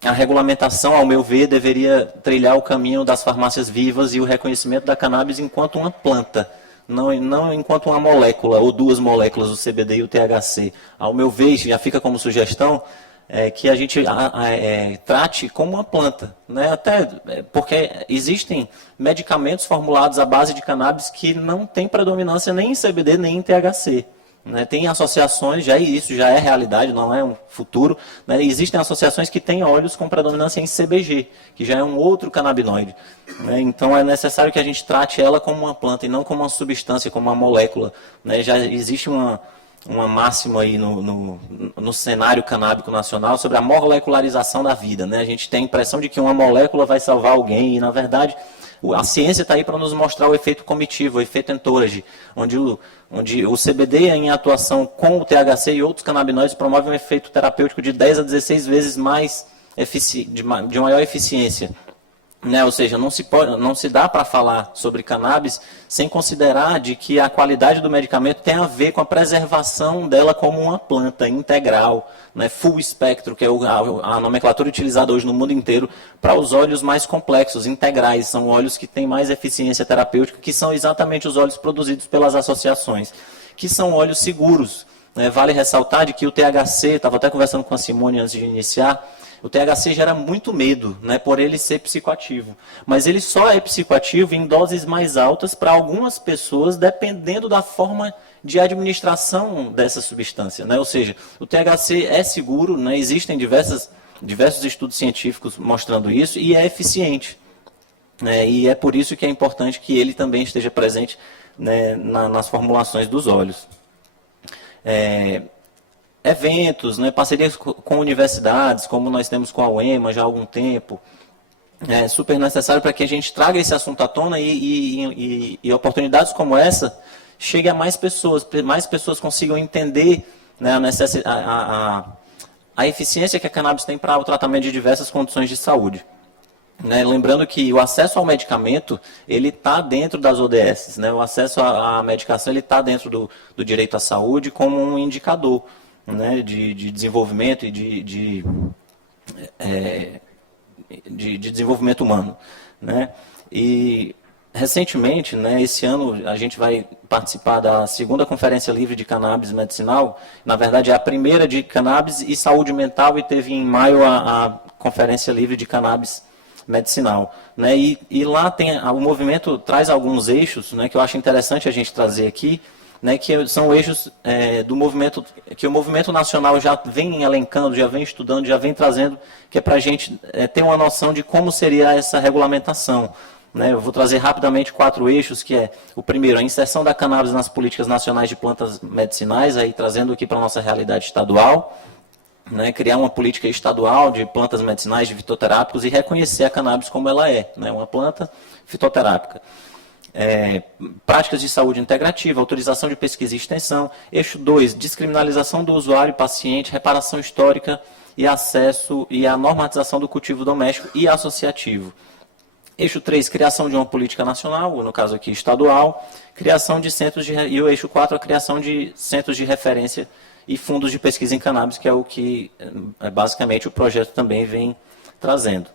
a regulamentação, ao meu ver, deveria trilhar o caminho das farmácias vivas e o reconhecimento da cannabis enquanto uma planta, não enquanto uma molécula ou 2 moléculas, o CBD e o THC. Ao meu ver, já fica como sugestão, que a gente trate como uma planta. Até porque existem medicamentos formulados à base de cannabis que não têm predominância nem em CBD nem em THC. Tem associações, isso já é realidade, não é um futuro. Existem associações que têm óleos com predominância em CBG, que já é um outro canabinoide. Então é necessário que a gente trate ela como uma planta e não como uma substância, como uma molécula. Já existe uma máxima aí no cenário canábico nacional sobre a molecularização da vida. A gente tem a impressão de que uma molécula vai salvar alguém, e na verdade a ciência está aí para nos mostrar o efeito comitivo, o efeito entourage, onde o CBD em atuação com o THC e outros canabinoides promove um efeito terapêutico de 10 a 16 vezes mais de maior eficiência. Ou seja, não se dá para falar sobre cannabis sem considerar de que a qualidade do medicamento tem a ver com a preservação dela como uma planta integral, full espectro, que é a nomenclatura utilizada hoje no mundo inteiro para os óleos mais complexos, integrais. São óleos que têm mais eficiência terapêutica, que são exatamente os óleos produzidos pelas associações, que são óleos seguros. Vale ressaltar de que o THC, estava até conversando com a Simone antes de iniciar, o THC gera muito medo, por ele ser psicoativo. Mas ele só é psicoativo em doses mais altas para algumas pessoas, dependendo da forma de administração dessa substância. Ou seja, o THC é seguro, existem diversos estudos científicos mostrando isso, e é eficiente. E é por isso que é importante que ele também esteja presente nas formulações dos óleos. Eventos, parcerias com universidades, como nós temos com a UEMA já há algum tempo, é super necessário para que a gente traga esse assunto à tona e oportunidades como essa cheguem a mais pessoas consigam entender a eficiência que a cannabis tem para o tratamento de diversas condições de saúde. Lembrando que o acesso ao medicamento ele está dentro das ODS, o acesso à medicação ele está dentro do direito à saúde como um indicador de desenvolvimento e de desenvolvimento humano. E recentemente, esse ano, a gente vai participar da 2ª Conferência Livre de Cannabis Medicinal. Na verdade, é a primeira de cannabis e saúde mental, e teve em maio a Conferência Livre de Cannabis Medicinal. E lá o movimento traz alguns eixos que eu acho interessante a gente trazer aqui, que são eixos do movimento, que o movimento nacional já vem elencando, já vem estudando, já vem trazendo, que é para a gente ter uma noção de como seria essa regulamentação. Eu vou trazer rapidamente 4 eixos, que é o primeiro, a inserção da cannabis nas políticas nacionais de plantas medicinais, aí trazendo aqui para a nossa realidade estadual. né, criar uma política estadual de plantas medicinais, de fitoterápicos e reconhecer a cannabis como ela é, né, uma planta fitoterápica. Práticas de saúde integrativa, autorização de pesquisa e extensão. Eixo 2, descriminalização do usuário e paciente, reparação histórica e acesso e a normatização do cultivo doméstico e associativo. Eixo 3, criação de uma política nacional, no caso aqui estadual, criação de centros e o eixo 4, a criação de centros de referência e fundos de pesquisa em cannabis, que é o que basicamente o projeto também vem trazendo.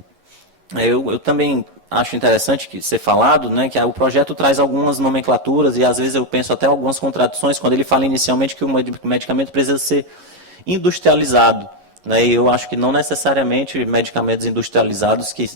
Eu também acho interessante ser falado, né, que o projeto traz algumas nomenclaturas e às vezes eu penso até algumas contradições quando ele fala inicialmente que o medicamento precisa ser industrializado. Né, e eu acho que não necessariamente medicamentos industrializados que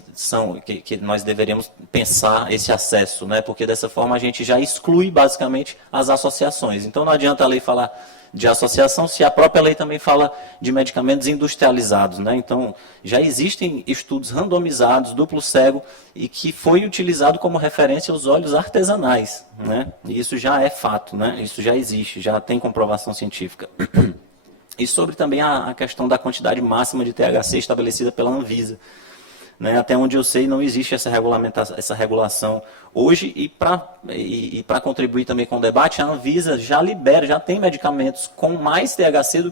nós deveríamos pensar esse acesso, né, porque dessa forma a gente já exclui basicamente as associações. Então não adianta a lei falar de associação, se a própria lei também fala de medicamentos industrializados, né? Então, já existem estudos randomizados, duplo cego, e que foi utilizado como referência os óleos artesanais, né? E isso já é fato, né? Isso já existe, já tem comprovação científica. E sobre também a questão da quantidade máxima de THC estabelecida pela Anvisa. Né, até onde eu sei, não existe essa regulação hoje, e para contribuir também com o debate, a Anvisa já tem medicamentos com mais THC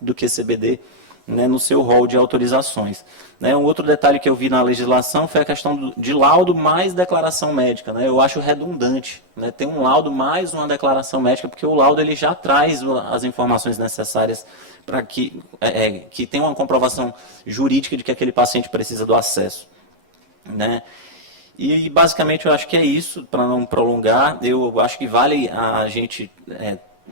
do que CBD, né, no seu rol de autorizações. Né, um outro detalhe que eu vi na legislação foi a questão de laudo mais declaração médica. Né, eu acho redundante, né, ter um laudo mais uma declaração médica, porque o laudo ele já traz as informações necessárias para que tenha uma comprovação jurídica de que aquele paciente precisa do acesso. Né? E basicamente eu acho que é isso, para não prolongar. Eu acho que vale a gente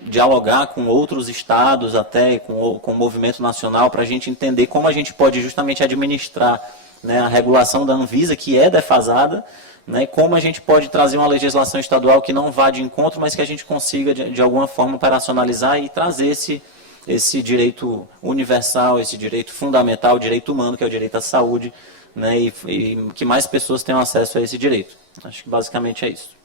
dialogar com outros estados, até com o movimento nacional, para a gente entender como a gente pode justamente administrar, né, a regulação da Anvisa, que é defasada, né, como a gente pode trazer uma legislação estadual que não vá de encontro, mas que a gente consiga, de alguma forma, operacionalizar e trazer esse direito universal, esse direito fundamental, o direito humano, que é o direito à saúde, né, e que mais pessoas tenham acesso a esse direito. Acho que basicamente é isso.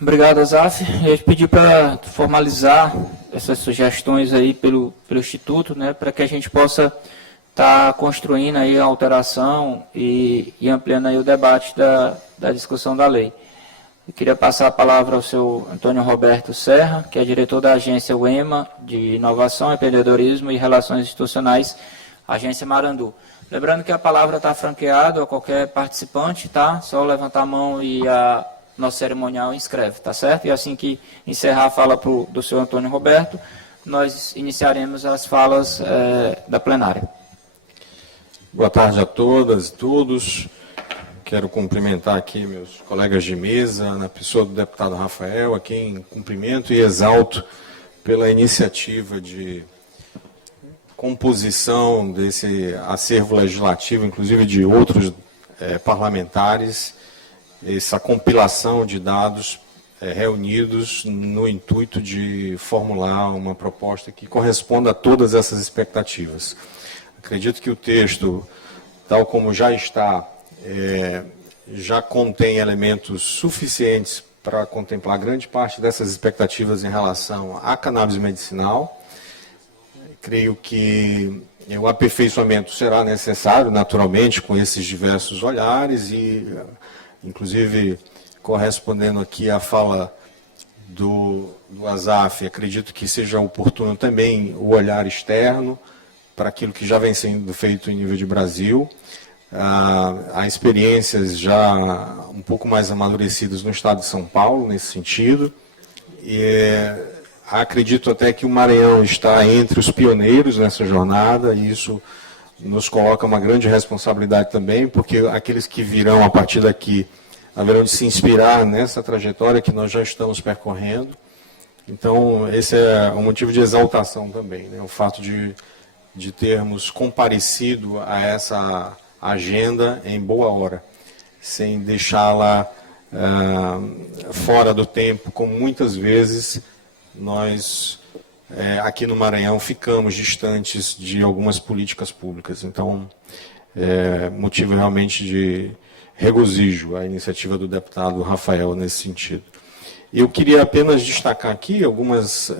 Obrigado, Azaf. Eu te pedi para formalizar essas sugestões aí pelo Instituto, né, para que a gente possa estar construindo aí a alteração e ampliando aí o debate da discussão da lei. Eu queria passar a palavra ao seu Antônio Roberto Serra, que é diretor da agência UEMA, de Inovação, Empreendedorismo e Relações Institucionais, agência Marandu. Lembrando que a palavra está franqueada a qualquer participante, tá? Só levantar a mão e nosso cerimonial inscreve, tá certo? E assim que encerrar a fala do seu Antônio Roberto, nós iniciaremos as falas da plenária. Boa tarde a todas e todos. Quero cumprimentar aqui meus colegas de mesa, na pessoa do deputado Rafael, a quem cumprimento e exalto pela iniciativa de composição desse acervo legislativo, inclusive de outros parlamentares, essa compilação de dados reunidos no intuito de formular uma proposta que corresponda a todas essas expectativas. Acredito que o texto, tal como já está, já contém elementos suficientes para contemplar grande parte dessas expectativas em relação à cannabis medicinal. Creio que o aperfeiçoamento será necessário, naturalmente, com esses diversos olhares e, inclusive, correspondendo aqui à fala do Azaf, acredito que seja oportuno também o olhar externo para aquilo que já vem sendo feito em nível de Brasil. Há experiências já um pouco mais amadurecidas no estado de São Paulo, nesse sentido. Acredito até que o Maranhão está entre os pioneiros nessa jornada, e isso nos coloca uma grande responsabilidade também, porque aqueles que virão a partir daqui haverão de se inspirar nessa trajetória que nós já estamos percorrendo. Então, esse é um motivo de exaltação também, né? O fato de termos comparecido a essa agenda em boa hora, sem deixá-la fora do tempo, como muitas vezes nós, aqui no Maranhão, ficamos distantes de algumas políticas públicas. Então, motivo realmente de regozijo a iniciativa do deputado Rafael nesse sentido. Eu queria apenas destacar aqui algumas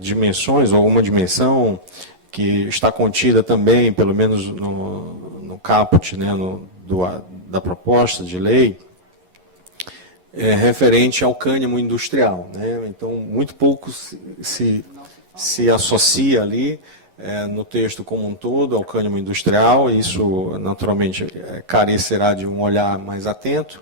dimensões, ou alguma dimensão que está contida também, pelo menos no caput, né, da proposta de lei, referente ao cânhamo industrial, né? Então, muito pouco se associa ali no texto como um todo ao cânhamo industrial. Isso, naturalmente, carecerá de um olhar mais atento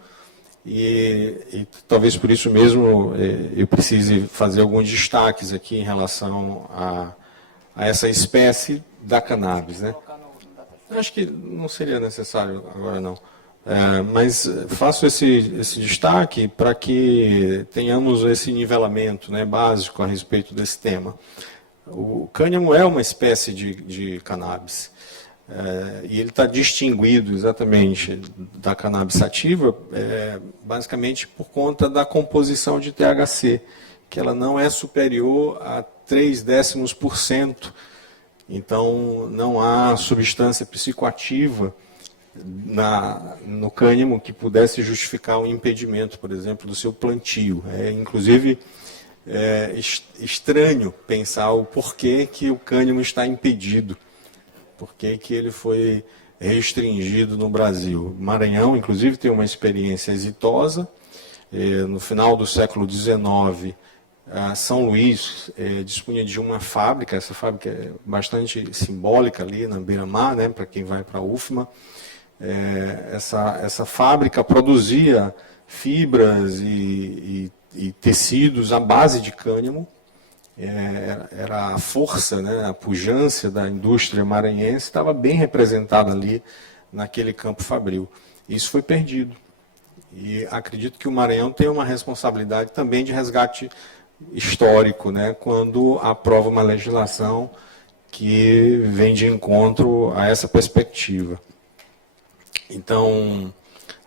e talvez por isso mesmo eu precise fazer alguns destaques aqui em relação a essa espécie da cannabis, né? Eu acho que não seria necessário agora, não. Mas faço esse destaque para que tenhamos esse nivelamento, né, básico a respeito desse tema. O cânhamo é uma espécie de cannabis, e ele está distinguido exatamente da cannabis sativa, basicamente por conta da composição de THC, que ela não é superior a 0,3%. Então, não há substância psicoativa no cânhamo que pudesse justificar o impedimento, por exemplo, do seu plantio. Inclusive, estranho pensar o porquê que o cânhamo está impedido, porquê que ele foi restringido no Brasil. Maranhão, inclusive, tem uma experiência exitosa. No final do século XIX, São Luís dispunha de uma fábrica, essa fábrica é bastante simbólica ali na beira-mar, né, para quem vai para a UFMA. Essa fábrica produzia fibras e tecidos à base de cânhamo. Era a força, né, a pujança da indústria maranhense estava bem representada ali naquele campo fabril. Isso foi perdido. E acredito que o Maranhão tem uma responsabilidade também de resgate histórico, né, quando aprova uma legislação que vem de encontro a essa perspectiva. Então,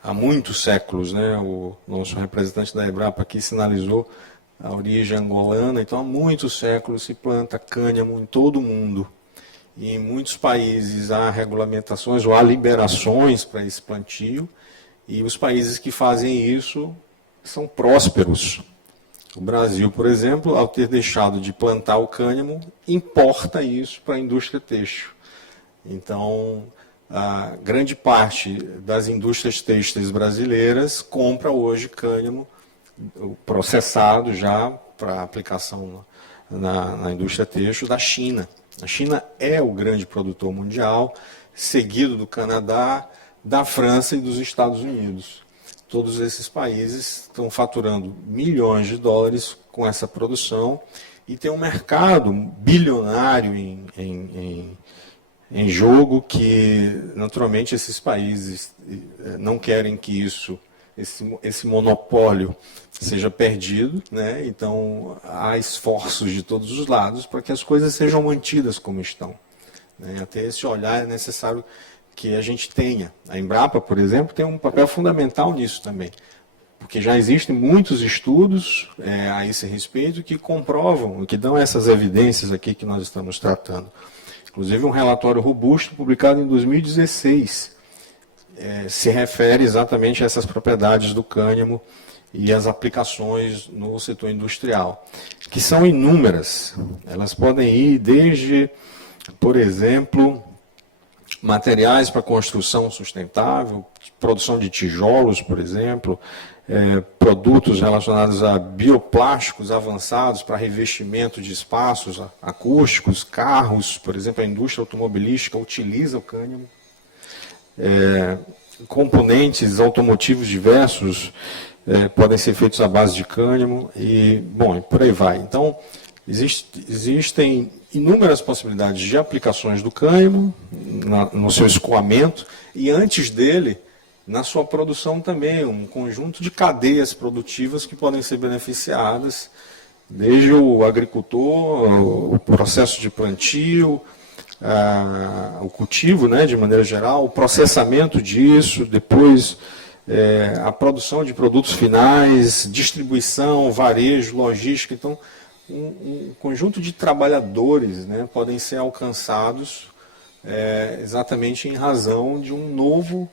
há muitos séculos, né, o nosso representante da Embrapa aqui sinalizou a origem angolana. Então, há muitos séculos se planta cânhamo em todo o mundo. E em muitos países há regulamentações ou há liberações para esse plantio, e os países que fazem isso são prósperos. O Brasil, por exemplo, ao ter deixado de plantar o cânhamo, importa isso para a indústria têxtil. Então, a grande parte das indústrias têxteis brasileiras compra hoje cânhamo processado já para aplicação na indústria têxtil da China. A China é o grande produtor mundial, seguido do Canadá, da França e dos Estados Unidos. Todos esses países estão faturando milhões de dólares com essa produção e tem um mercado bilionário em jogo que, naturalmente, esses países não querem que esse monopólio seja perdido, né? Então, há esforços de todos os lados para que as coisas sejam mantidas como estão, né? Até esse olhar é necessário que a gente tenha. A Embrapa, por exemplo, tem um papel fundamental nisso também, porque já existem muitos estudos a esse respeito que comprovam, que dão essas evidências aqui que nós estamos tratando. Inclusive, um relatório robusto publicado em 2016 se refere exatamente a essas propriedades do cânhamo e as aplicações no setor industrial, que são inúmeras. Elas podem ir desde, por exemplo, materiais para construção sustentável, produção de tijolos, por exemplo, produtos relacionados a bioplásticos avançados para revestimento de espaços acústicos, carros, por exemplo, a indústria automobilística utiliza o cânhamo, componentes automotivos diversos podem ser feitos à base de cânhamo e, bom, por aí vai. Então, existem inúmeras possibilidades de aplicações do cânhamo no seu escoamento e, antes dele, na sua produção também, um conjunto de cadeias produtivas que podem ser beneficiadas, desde o agricultor, o processo de plantio, o cultivo, né, de maneira geral, o processamento disso, depois a produção de produtos finais, distribuição, varejo, logística. Então, um conjunto de trabalhadores, né, podem ser alcançados exatamente em razão de um novo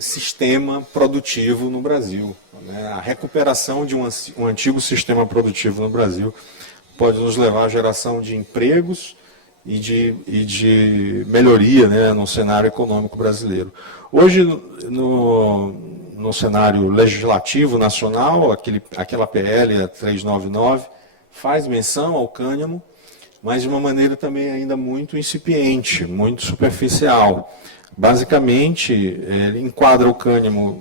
sistema produtivo no Brasil, né? A recuperação de um antigo sistema produtivo no Brasil pode nos levar à geração de empregos e de melhoria, né, no cenário econômico brasileiro. Hoje, no cenário legislativo nacional, aquela PL, a 399, faz menção ao cânhamo, mas de uma maneira também ainda muito incipiente, muito superficial. Basicamente, ele enquadra o cânhamo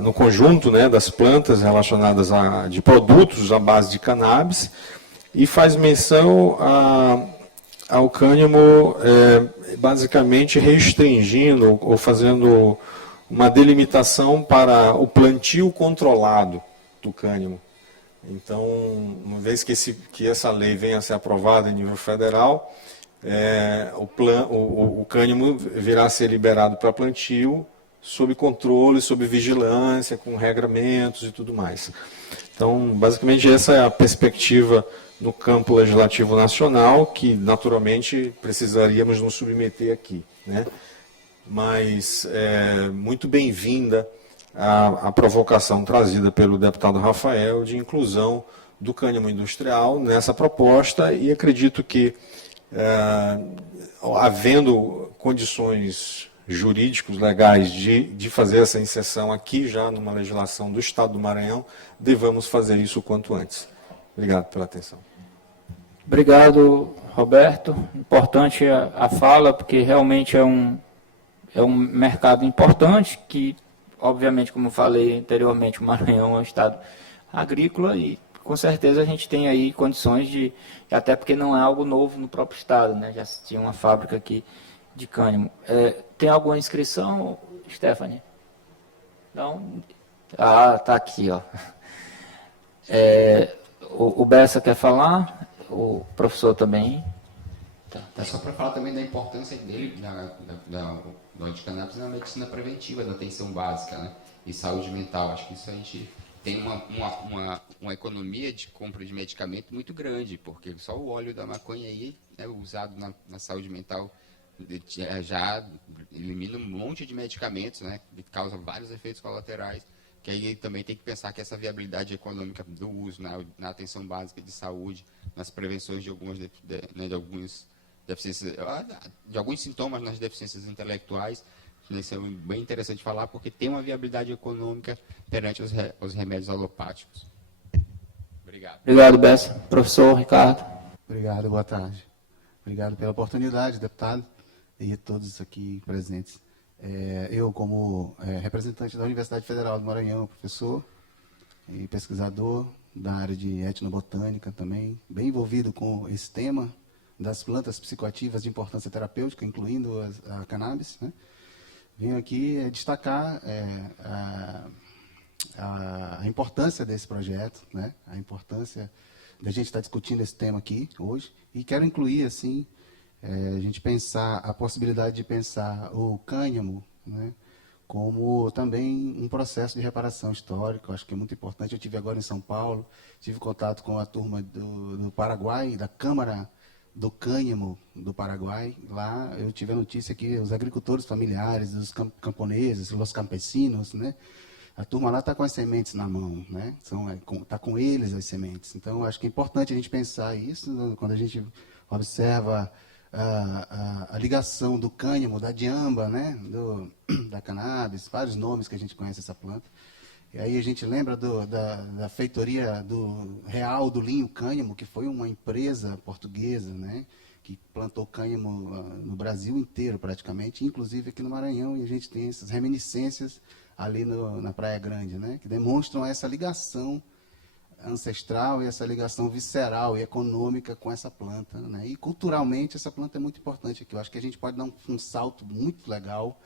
no conjunto, né, das plantas relacionadas de produtos à base de cannabis e faz menção ao cânhamo basicamente restringindo ou fazendo uma delimitação para o plantio controlado do cânhamo. Então, uma vez que essa lei venha a ser aprovada em nível federal, o cânhamo virá a ser liberado para plantio sob controle, sob vigilância, com regramentos e tudo mais. Então, basicamente, essa é a perspectiva no campo legislativo nacional, que naturalmente precisaríamos nos submeter aqui, né? Mas muito bem-vinda a provocação trazida pelo deputado Rafael de inclusão do cânhamo industrial nessa proposta, e acredito que, havendo condições jurídicos, legais, de fazer essa inserção aqui já numa legislação do Estado do Maranhão, devamos fazer isso o quanto antes. Obrigado pela atenção. Obrigado, Roberto. Importante a fala, porque realmente é um mercado importante que, obviamente, como eu falei anteriormente, o Maranhão é um estado agrícola e, com certeza, a gente tem aí condições de, até porque não é algo novo no próprio estado, né? Já tinha uma fábrica aqui de cânhamo. Tem alguma inscrição, Stephanie? Não? Ah, tá aqui, ó. O Bessa quer falar? O professor também? É só para falar também da importância dele, do óleo de cannabis na medicina preventiva, da atenção básica, né? E saúde mental. Acho que isso a gente tem uma economia de compra de medicamento muito grande, porque só o óleo da maconha aí, né, usado na saúde mental, já elimina um monte de medicamentos, né, que causa vários efeitos colaterais, que aí também tem que pensar que essa viabilidade econômica do uso na atenção básica de saúde, nas prevenções de algumas deficiências, de alguns sintomas nas deficiências intelectuais, isso é bem interessante falar, porque tem uma viabilidade econômica perante os remédios alopáticos. Obrigado. Obrigado, Bessa. Professor Ricardo. Obrigado, boa tarde. Obrigado pela oportunidade, deputado, e todos aqui presentes. Eu, como representante da Universidade Federal do Maranhão, professor e pesquisador da área de etnobotânica também, bem envolvido com esse tema das plantas psicoativas de importância terapêutica, incluindo a cannabis, né? Venho aqui destacar a importância desse projeto, né? A importância da gente estar discutindo esse tema aqui hoje, e quero incluir, assim, a gente pensar a possibilidade de pensar o cânhamo, né, como também um processo de reparação histórica. Eu acho que é muito importante. Eu tive agora em São Paulo, tive contato com a turma do Paraguai, da Câmara do Cânhamo do Paraguai. Lá eu tive a notícia que os agricultores familiares, os camponeses, os campesinos, né, a turma lá está com as sementes na mão, né? Está com eles as sementes. Então, acho que é importante a gente pensar isso, né, quando a gente observa a ligação do cânhamo, da diamba, né, da cannabis, vários nomes que a gente conhece essa planta. E aí a gente lembra da feitoria real do linho cânhamo, que foi uma empresa portuguesa, né, que plantou cânhamo no Brasil inteiro praticamente, inclusive aqui no Maranhão, e a gente tem essas reminiscências ali na Praia Grande, né, que demonstram essa ligação ancestral e essa ligação visceral e econômica com essa planta, né? E culturalmente essa planta é muito importante aqui. Eu acho que a gente pode dar um salto muito legal,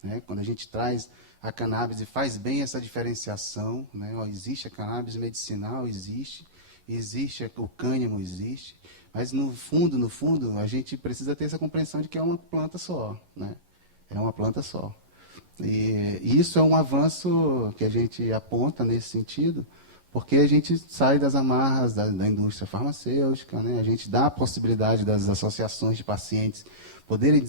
né, quando a gente traz a cannabis e faz bem essa diferenciação, né? Existe a cannabis medicinal, existe o cânhamo, existe, mas no fundo, a gente precisa ter essa compreensão de que é uma planta só, né? É uma planta só. E isso é um avanço que a gente aponta nesse sentido, porque a gente sai das amarras da indústria farmacêutica, né? A gente dá a possibilidade das associações de pacientes poderem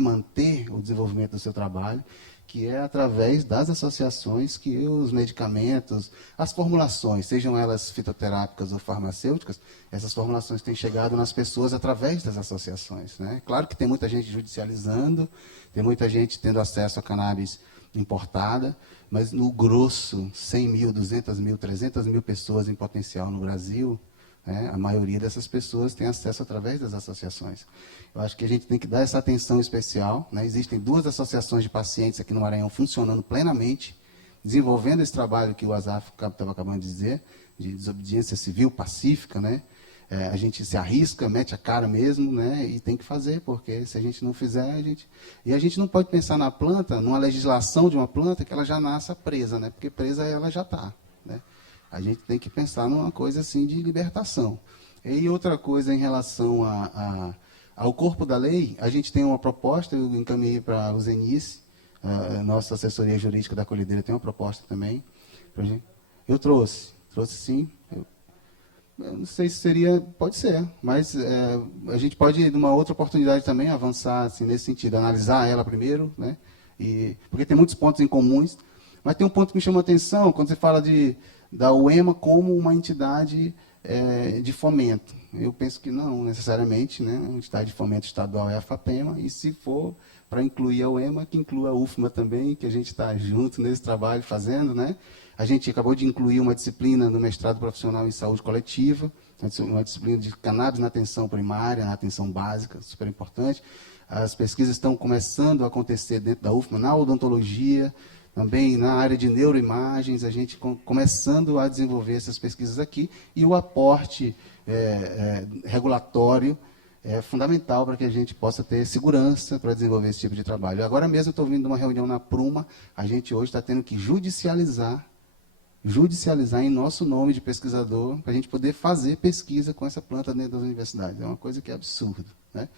manter o desenvolvimento do seu trabalho, que é através das associações que os medicamentos, as formulações, sejam elas fitoterápicas ou farmacêuticas, essas formulações têm chegado nas pessoas através das associações, né? Claro que tem muita gente judicializando, tem muita gente tendo acesso a cannabis importada, mas no grosso, 100 mil, 200 mil, 300 mil pessoas em potencial no Brasil, né, a maioria dessas pessoas tem acesso através das associações. Eu acho que a gente tem que dar essa atenção especial, né? Existem 2 associações de pacientes aqui no Maranhão funcionando plenamente, desenvolvendo esse trabalho que o Azaf estava acabando de dizer, de desobediência civil pacífica, né? A gente se arrisca, mete a cara mesmo, né? E tem que fazer, porque se a gente não fizer, a gente... E a gente não pode pensar na planta, numa legislação de uma planta, que ela já nasça presa, né? Porque presa ela já está, né? A gente tem que pensar numa coisa assim de libertação. E outra coisa em relação ao corpo da lei, a gente tem uma proposta, eu encaminhei para o Zenice, a nossa assessoria jurídica da Acolhedeira tem uma proposta também. Eu trouxe sim. Eu não sei se seria, pode ser, mas a gente pode, numa outra oportunidade também, avançar assim, nesse sentido, analisar ela primeiro, né? Porque tem muitos pontos em comuns, mas tem um ponto que me chama a atenção, quando você fala da UEMA como uma entidade de fomento. Eu penso que não necessariamente, né? A entidade de fomento estadual é a FAPEMA, e se for para incluir a UEMA, que inclua a UFMA também, que a gente está junto nesse trabalho fazendo, né? A gente acabou de incluir uma disciplina no mestrado profissional em saúde coletiva, uma disciplina de cannabis na atenção primária, na atenção básica, super importante. As pesquisas estão começando a acontecer dentro da UFMA, na odontologia, também na área de neuroimagens, a gente começando a desenvolver essas pesquisas aqui, e o aporte regulatório é fundamental para que a gente possa ter segurança para desenvolver esse tipo de trabalho. Agora mesmo eu estou vindo de uma reunião na Pruma, a gente hoje está tendo que judicializar em nosso nome de pesquisador, para a gente poder fazer pesquisa com essa planta dentro das universidades. É uma coisa que é absurda, né?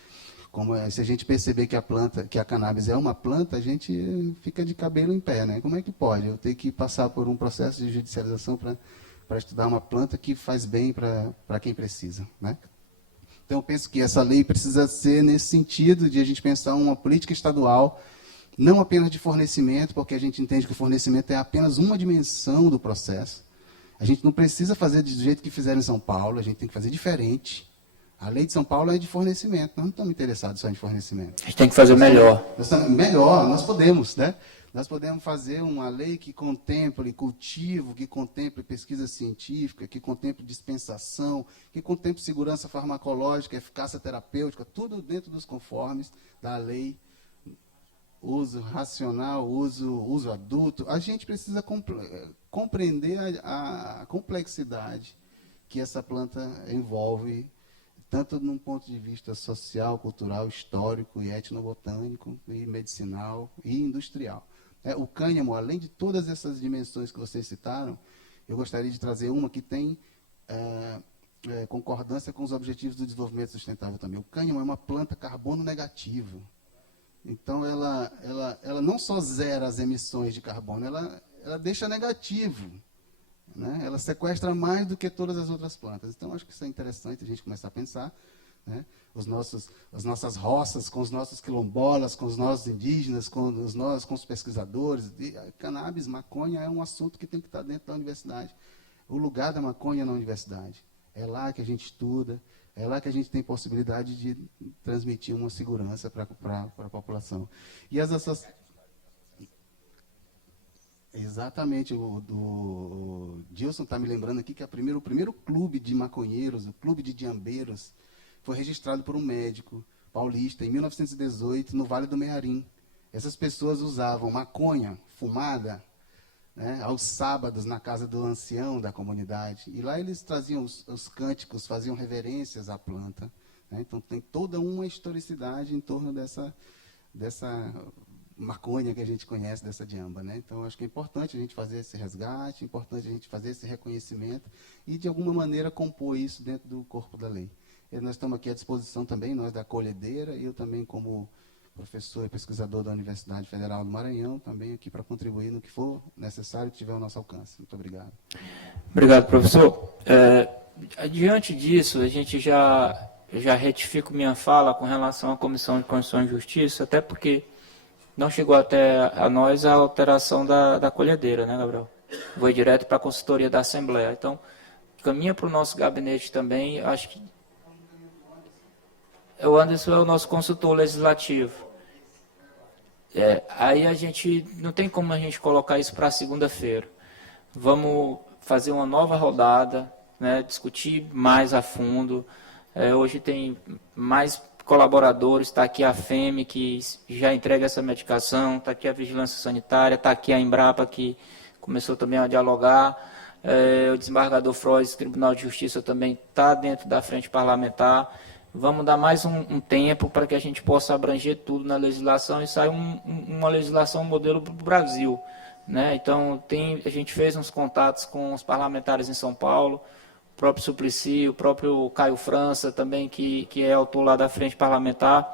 Se a gente perceber que a cannabis é uma planta, a gente fica de cabelo em pé, né? Como é que pode? Eu tenho que passar por um processo de judicialização para estudar uma planta que faz bem para quem precisa, né? Então, eu penso que essa lei precisa ser nesse sentido de a gente pensar uma política estadual, não apenas de fornecimento, porque a gente entende que o fornecimento é apenas uma dimensão do processo. A gente não precisa fazer do jeito que fizeram em São Paulo, a gente tem que fazer diferente. A lei de São Paulo é de fornecimento, nós não estamos interessados só em fornecimento. A gente tem que fazer melhor. Nós podemos, né? Nós podemos fazer uma lei que contemple cultivo, que contemple pesquisa científica, que contemple dispensação, que contemple segurança farmacológica, eficácia terapêutica, tudo dentro dos conformes da lei. Uso racional, uso adulto. A gente precisa compreender a complexidade que essa planta envolve, tanto num ponto de vista social, cultural, histórico e etnobotânico, e medicinal e industrial. O cânhamo, além de todas essas dimensões que vocês citaram, eu gostaria de trazer uma que tem concordância com os objetivos do desenvolvimento sustentável também. O cânhamo é uma planta carbono negativo. Então, ela não só zera as emissões de carbono, ela deixa negativo, né? Ela sequestra mais do que todas as outras plantas. Então, acho que isso é interessante a gente começar a pensar, né? As nossas roças, com os nossos quilombolas, com os nossos indígenas, com os pesquisadores. Cannabis, maconha é um assunto que tem que estar dentro da universidade. O lugar da maconha na universidade. É lá que a gente estuda, é lá que a gente tem possibilidade de transmitir uma segurança para a população. E as associações... Exatamente, o Gilson está me lembrando aqui que o primeiro clube de maconheiros, o clube de diambeiros, foi registrado por um médico paulista em 1918, no Vale do Mearim. Essas pessoas usavam maconha fumada, né, aos sábados na casa do ancião da comunidade. E lá eles traziam os cânticos, faziam reverências à planta, né? Então tem toda uma historicidade em torno dessa maconha que a gente conhece, dessa diamba, né? Então acho que é importante a gente fazer esse resgate, é importante a gente fazer esse reconhecimento e de alguma maneira compor isso dentro do corpo da lei. E nós estamos aqui à disposição também, nós da Acolhedeira, e eu também como professor e pesquisador da Universidade Federal do Maranhão, também aqui para contribuir no que for necessário, que tiver ao nosso alcance. Muito obrigado. Obrigado, professor. Diante disso, a gente já retifico minha fala com relação à Comissão de Constituição e Justiça, até porque não chegou até a nós a alteração da colhedeira, né, Gabriel? Foi direto para a consultoria da Assembleia. Então, caminha para o nosso gabinete também, acho que o Anderson é o nosso consultor legislativo. Aí a gente, não tem como a gente colocar isso para segunda-feira. Vamos fazer uma nova rodada, né, discutir mais a fundo. Hoje tem mais colaboradores, está aqui a FEME, que já entrega essa medicação, está aqui a Vigilância Sanitária, está aqui a Embrapa, que começou também a dialogar. O desembargador Frois, Tribunal de Justiça, também está dentro da frente parlamentar. Vamos dar mais um tempo para que a gente possa abranger tudo na legislação e sair uma legislação modelo para o Brasil, né? Então, a gente fez uns contatos com os parlamentares em São Paulo, o próprio Suplicy, o próprio Caio França também, que é autor lá da frente parlamentar,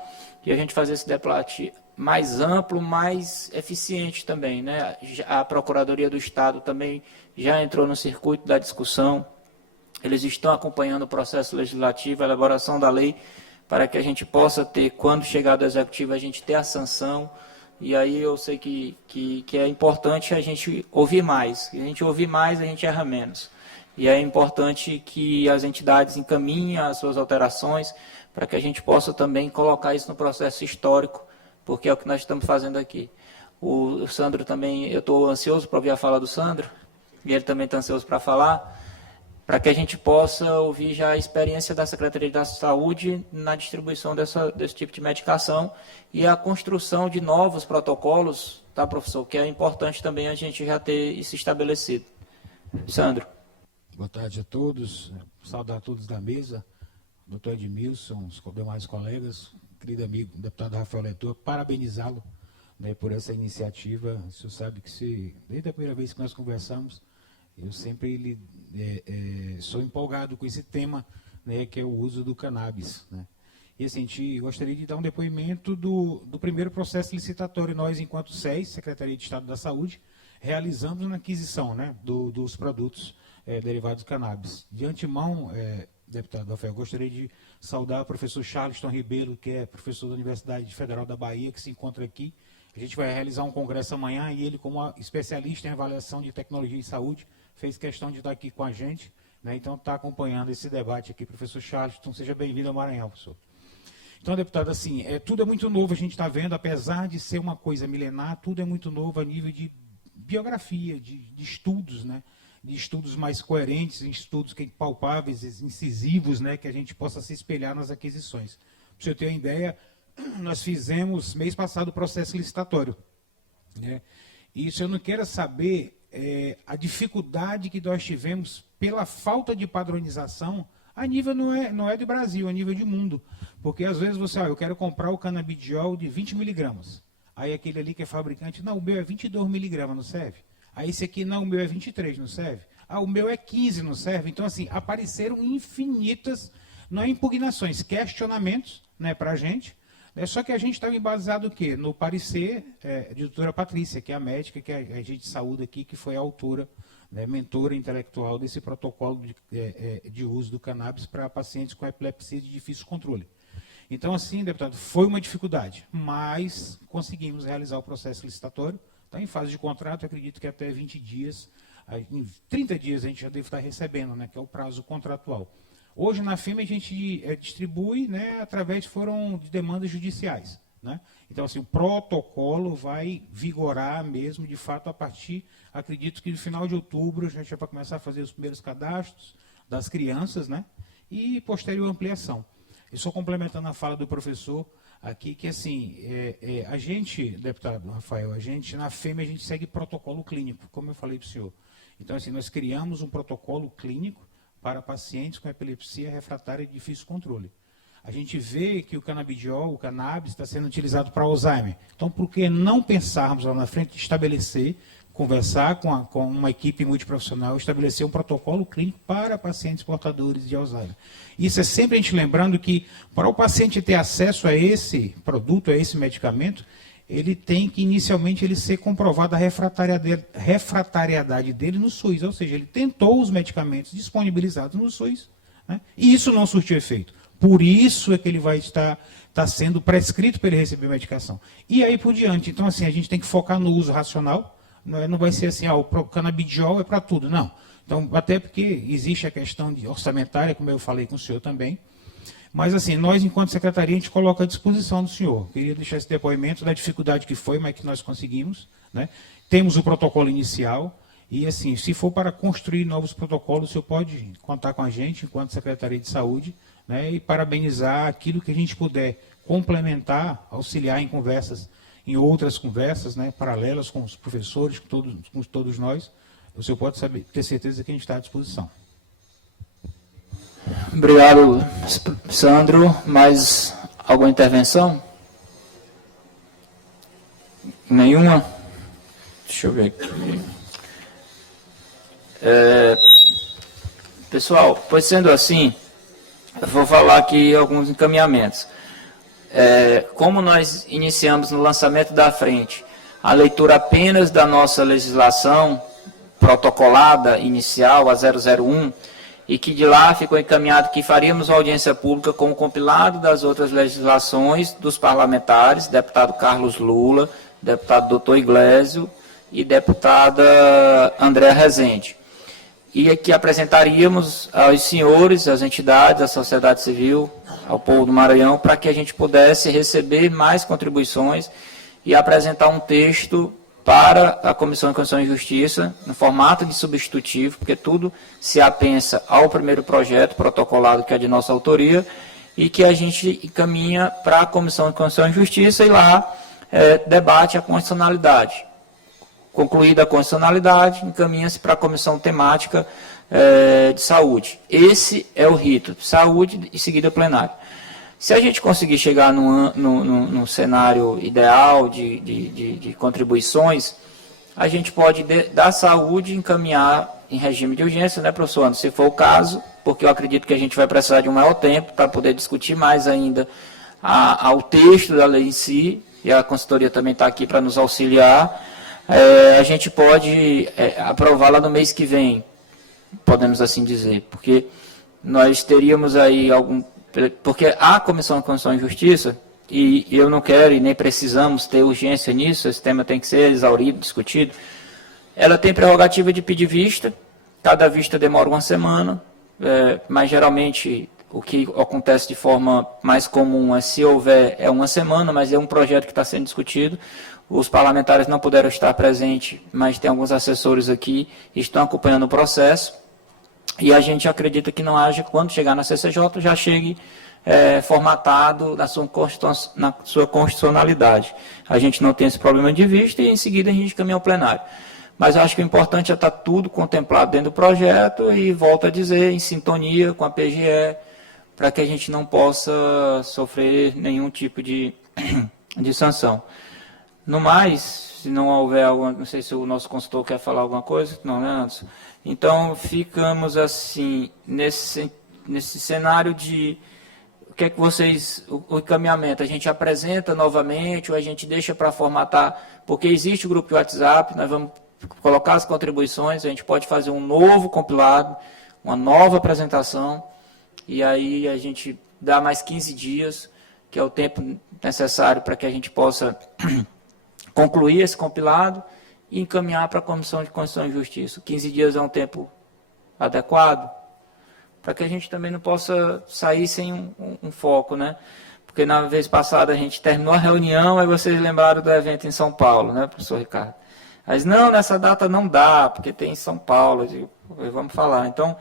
e a gente fazer esse debate mais amplo, mais eficiente também, né? A Procuradoria do Estado também já entrou no circuito da discussão. Eles estão acompanhando o processo legislativo, a elaboração da lei, para que a gente possa ter, quando chegar do Executivo, a gente ter a sanção. E aí eu sei que é importante a gente ouvir mais. Se a gente ouvir mais, a gente erra menos. E é importante que as entidades encaminhem as suas alterações, para que a gente possa também colocar isso no processo histórico, porque é o que nós estamos fazendo aqui. O Sandro também, eu estou ansioso para ouvir a fala do Sandro, e ele também está ansioso para falar, para que a gente possa ouvir já a experiência da Secretaria da Saúde na distribuição desse tipo de medicação e a construção de novos protocolos, tá, professor? Que é importante também a gente já ter isso estabelecido. Sandro. Boa tarde a todos, saudar a todos da mesa, doutor Edmilson, os demais colegas, querido amigo, deputado Rafael Leitor, parabenizá-lo, né, por essa iniciativa. O senhor sabe que desde a primeira vez que nós conversamos, eu sempre sou empolgado com esse tema, né, que é o uso do cannabis, né. E assim, gostaria de dar um depoimento do primeiro processo licitatório. Nós, enquanto SES, Secretaria de Estado da Saúde, realizamos uma aquisição, né, dos produtos derivados do cannabis. De antemão, deputado Rafael, gostaria de saudar o professor Charleston Ribeiro, que é professor da Universidade Federal da Bahia, que se encontra aqui. A gente vai realizar um congresso amanhã e ele, como especialista em avaliação de tecnologia e saúde, fez questão de estar aqui com a gente, né? Então está acompanhando esse debate aqui, professor Charleston. Seja bem-vindo ao Maranhão, professor. Então, deputado, assim, tudo é muito novo, a gente está vendo, apesar de ser uma coisa milenar, tudo é muito novo a nível de biografia, de estudos, né? De estudos mais coerentes, estudos palpáveis, incisivos, né? Que a gente possa se espelhar nas aquisições. Para o senhor ter uma ideia, nós fizemos, mês passado, o processo licitatório, né? E se eu não quero saber a dificuldade que nós tivemos pela falta de padronização, a nível não é de Brasil, a nível de mundo. Porque às vezes você, eu quero comprar o canabidiol de 20 miligramas. Aí aquele ali que é fabricante, não, o meu é 22 miligramas, não serve. Aí esse aqui, não, o meu é 23, não serve. Ah, o meu é 15, não serve. Então, assim, apareceram infinitas, não é impugnações, questionamentos, né, para a gente. Só que a gente estava embasado o quê? No parecer de doutora Patrícia, que é a médica, que a gente de saúde aqui, que foi a autora, né, mentora intelectual desse protocolo de uso do cannabis para pacientes com epilepsia de difícil controle. Então, assim, deputado, foi uma dificuldade, mas conseguimos realizar o processo licitatório. Está em fase de contrato, acredito que até 20 dias, em 30 dias a gente já deve estar recebendo, né, que é o prazo contratual. Hoje, na FEME, a gente distribui, né, através de demandas judiciais, né? Então, assim, o protocolo vai vigorar mesmo, de fato, a partir, acredito que no final de outubro, a gente já vai começar a fazer os primeiros cadastros das crianças, né? E posterior ampliação. E só complementando a fala do professor aqui, que assim, a gente, deputado Rafael, na FEME, a gente segue protocolo clínico, como eu falei para o senhor. Então, assim, nós criamos um protocolo clínico para pacientes com epilepsia refratária de difícil controle. A gente vê que o canabidiol, o cannabis, está sendo utilizado para Alzheimer. Então, por que não pensarmos lá na frente, estabelecer, conversar com uma equipe multiprofissional, estabelecer um protocolo clínico para pacientes portadores de Alzheimer? Isso é sempre a gente lembrando que, para o paciente ter acesso a esse produto, a esse medicamento, ele tem que, inicialmente, ele ser comprovada a refratariedade dele no SUS, ou seja, ele tentou os medicamentos disponibilizados no SUS, né, e isso não surtiu efeito. Por isso é que ele vai estar está sendo prescrito para ele receber medicação. E aí por diante. Então, assim, a gente tem que focar no uso racional, não vai ser assim, o canabidiol é para tudo, não. Então, até porque existe a questão orçamentária, como eu falei com o senhor também, mas, assim, nós, enquanto secretaria, a gente coloca à disposição do senhor. Queria deixar esse depoimento da dificuldade que foi, mas que nós conseguimos, né? Temos o protocolo inicial e, assim, se for para construir novos protocolos, o senhor pode contar com a gente, enquanto Secretaria de Saúde, né? E parabenizar aquilo que a gente puder complementar, auxiliar em conversas, em outras conversas, né? Paralelas com os professores, com todos nós. O senhor pode ter certeza que a gente está à disposição. Obrigado, Sandro. Mais alguma intervenção? Nenhuma? Deixa eu ver aqui. Pessoal, pois sendo assim, eu vou falar aqui alguns encaminhamentos. Como nós iniciamos no lançamento da frente a leitura apenas da nossa legislação protocolada inicial, a 001, e que de lá ficou encaminhado que faríamos uma audiência pública com o compilado das outras legislações dos parlamentares, deputado Carlos Lula, deputado Dr. Iglesio e deputada Andréa Rezende. E aqui apresentaríamos aos senhores, às entidades, à sociedade civil, ao povo do Maranhão, para que a gente pudesse receber mais contribuições e apresentar um texto para a Comissão de Constituição e Justiça, no formato de substitutivo, porque tudo se apensa ao primeiro projeto protocolado, que é de nossa autoria, e que a gente encaminha para a Comissão de Constituição e Justiça e lá debate a constitucionalidade. Concluída a constitucionalidade, encaminha-se para a Comissão Temática de Saúde. Esse é o rito, saúde e seguida plenário. Se a gente conseguir chegar num cenário ideal de contribuições, a gente pode, da saúde, encaminhar em regime de urgência, né, professor Anderson, se for o caso, porque eu acredito que a gente vai precisar de um maior tempo para poder discutir mais ainda ao texto da lei em si, e a consultoria também está aqui para nos auxiliar. A gente pode aprová-la no mês que vem, podemos assim dizer, porque nós teríamos aí porque a Comissão de Constituição e Justiça, e eu não quero e nem precisamos ter urgência nisso, esse tema tem que ser exaurido, discutido, ela tem prerrogativa de pedir vista, cada vista demora uma semana, mas geralmente o que acontece de forma mais comum se houver, uma semana, mas é um projeto que está sendo discutido. Os parlamentares não puderam estar presentes, mas tem alguns assessores aqui que estão acompanhando o processo. E a gente acredita que não haja, quando chegar na CCJ, já chegue formatado na sua constitucionalidade. A gente não tem esse problema de vista e, em seguida, a gente caminha ao plenário. Mas eu acho que o importante é estar tudo contemplado dentro do projeto e, volto a dizer, em sintonia com a PGE, para que a gente não possa sofrer nenhum tipo de sanção. No mais, se não houver alguma, não sei se o nosso consultor quer falar alguma coisa, não, né, Anderson? Então, ficamos assim, nesse cenário de o que é que vocês, o encaminhamento, a gente apresenta novamente ou a gente deixa para formatar, porque existe o grupo de WhatsApp, nós vamos colocar as contribuições, a gente pode fazer um novo compilado, uma nova apresentação, e aí a gente dá mais 15 dias, que é o tempo necessário para que a gente possa concluir esse compilado e encaminhar para a Comissão de Constituição e Justiça. 15 dias é um tempo adequado, para que a gente também não possa sair sem um foco, né? Porque na vez passada a gente terminou a reunião, aí vocês lembraram do evento em São Paulo, né, professor Ricardo? Mas não, nessa data não dá, porque tem em São Paulo, vamos falar. Então,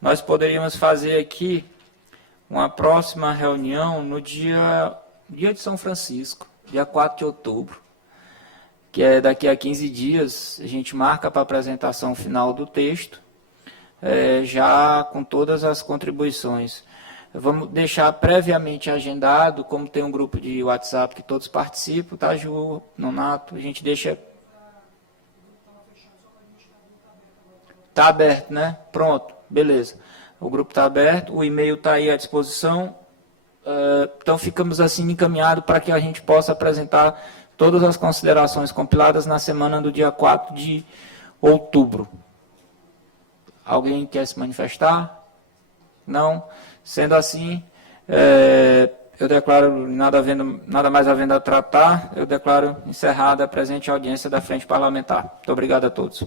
nós poderíamos fazer aqui uma próxima reunião no dia de São Francisco, dia 4 de outubro, que é daqui a 15 dias, a gente marca para a apresentação final do texto, já com todas as contribuições. Vamos deixar previamente agendado, como tem um grupo de WhatsApp que todos participam, tá, Ju, Nonato, a gente deixa... Está aberto, né? Pronto, beleza. O grupo está aberto, o e-mail está aí à disposição, então ficamos assim encaminhados para que a gente possa apresentar todas as considerações compiladas na semana do dia 4 de outubro. Alguém quer se manifestar? Não? Sendo assim, Eu declaro, nada mais havendo a tratar, eu declaro encerrada a presente audiência da Frente Parlamentar. Muito obrigado a todos.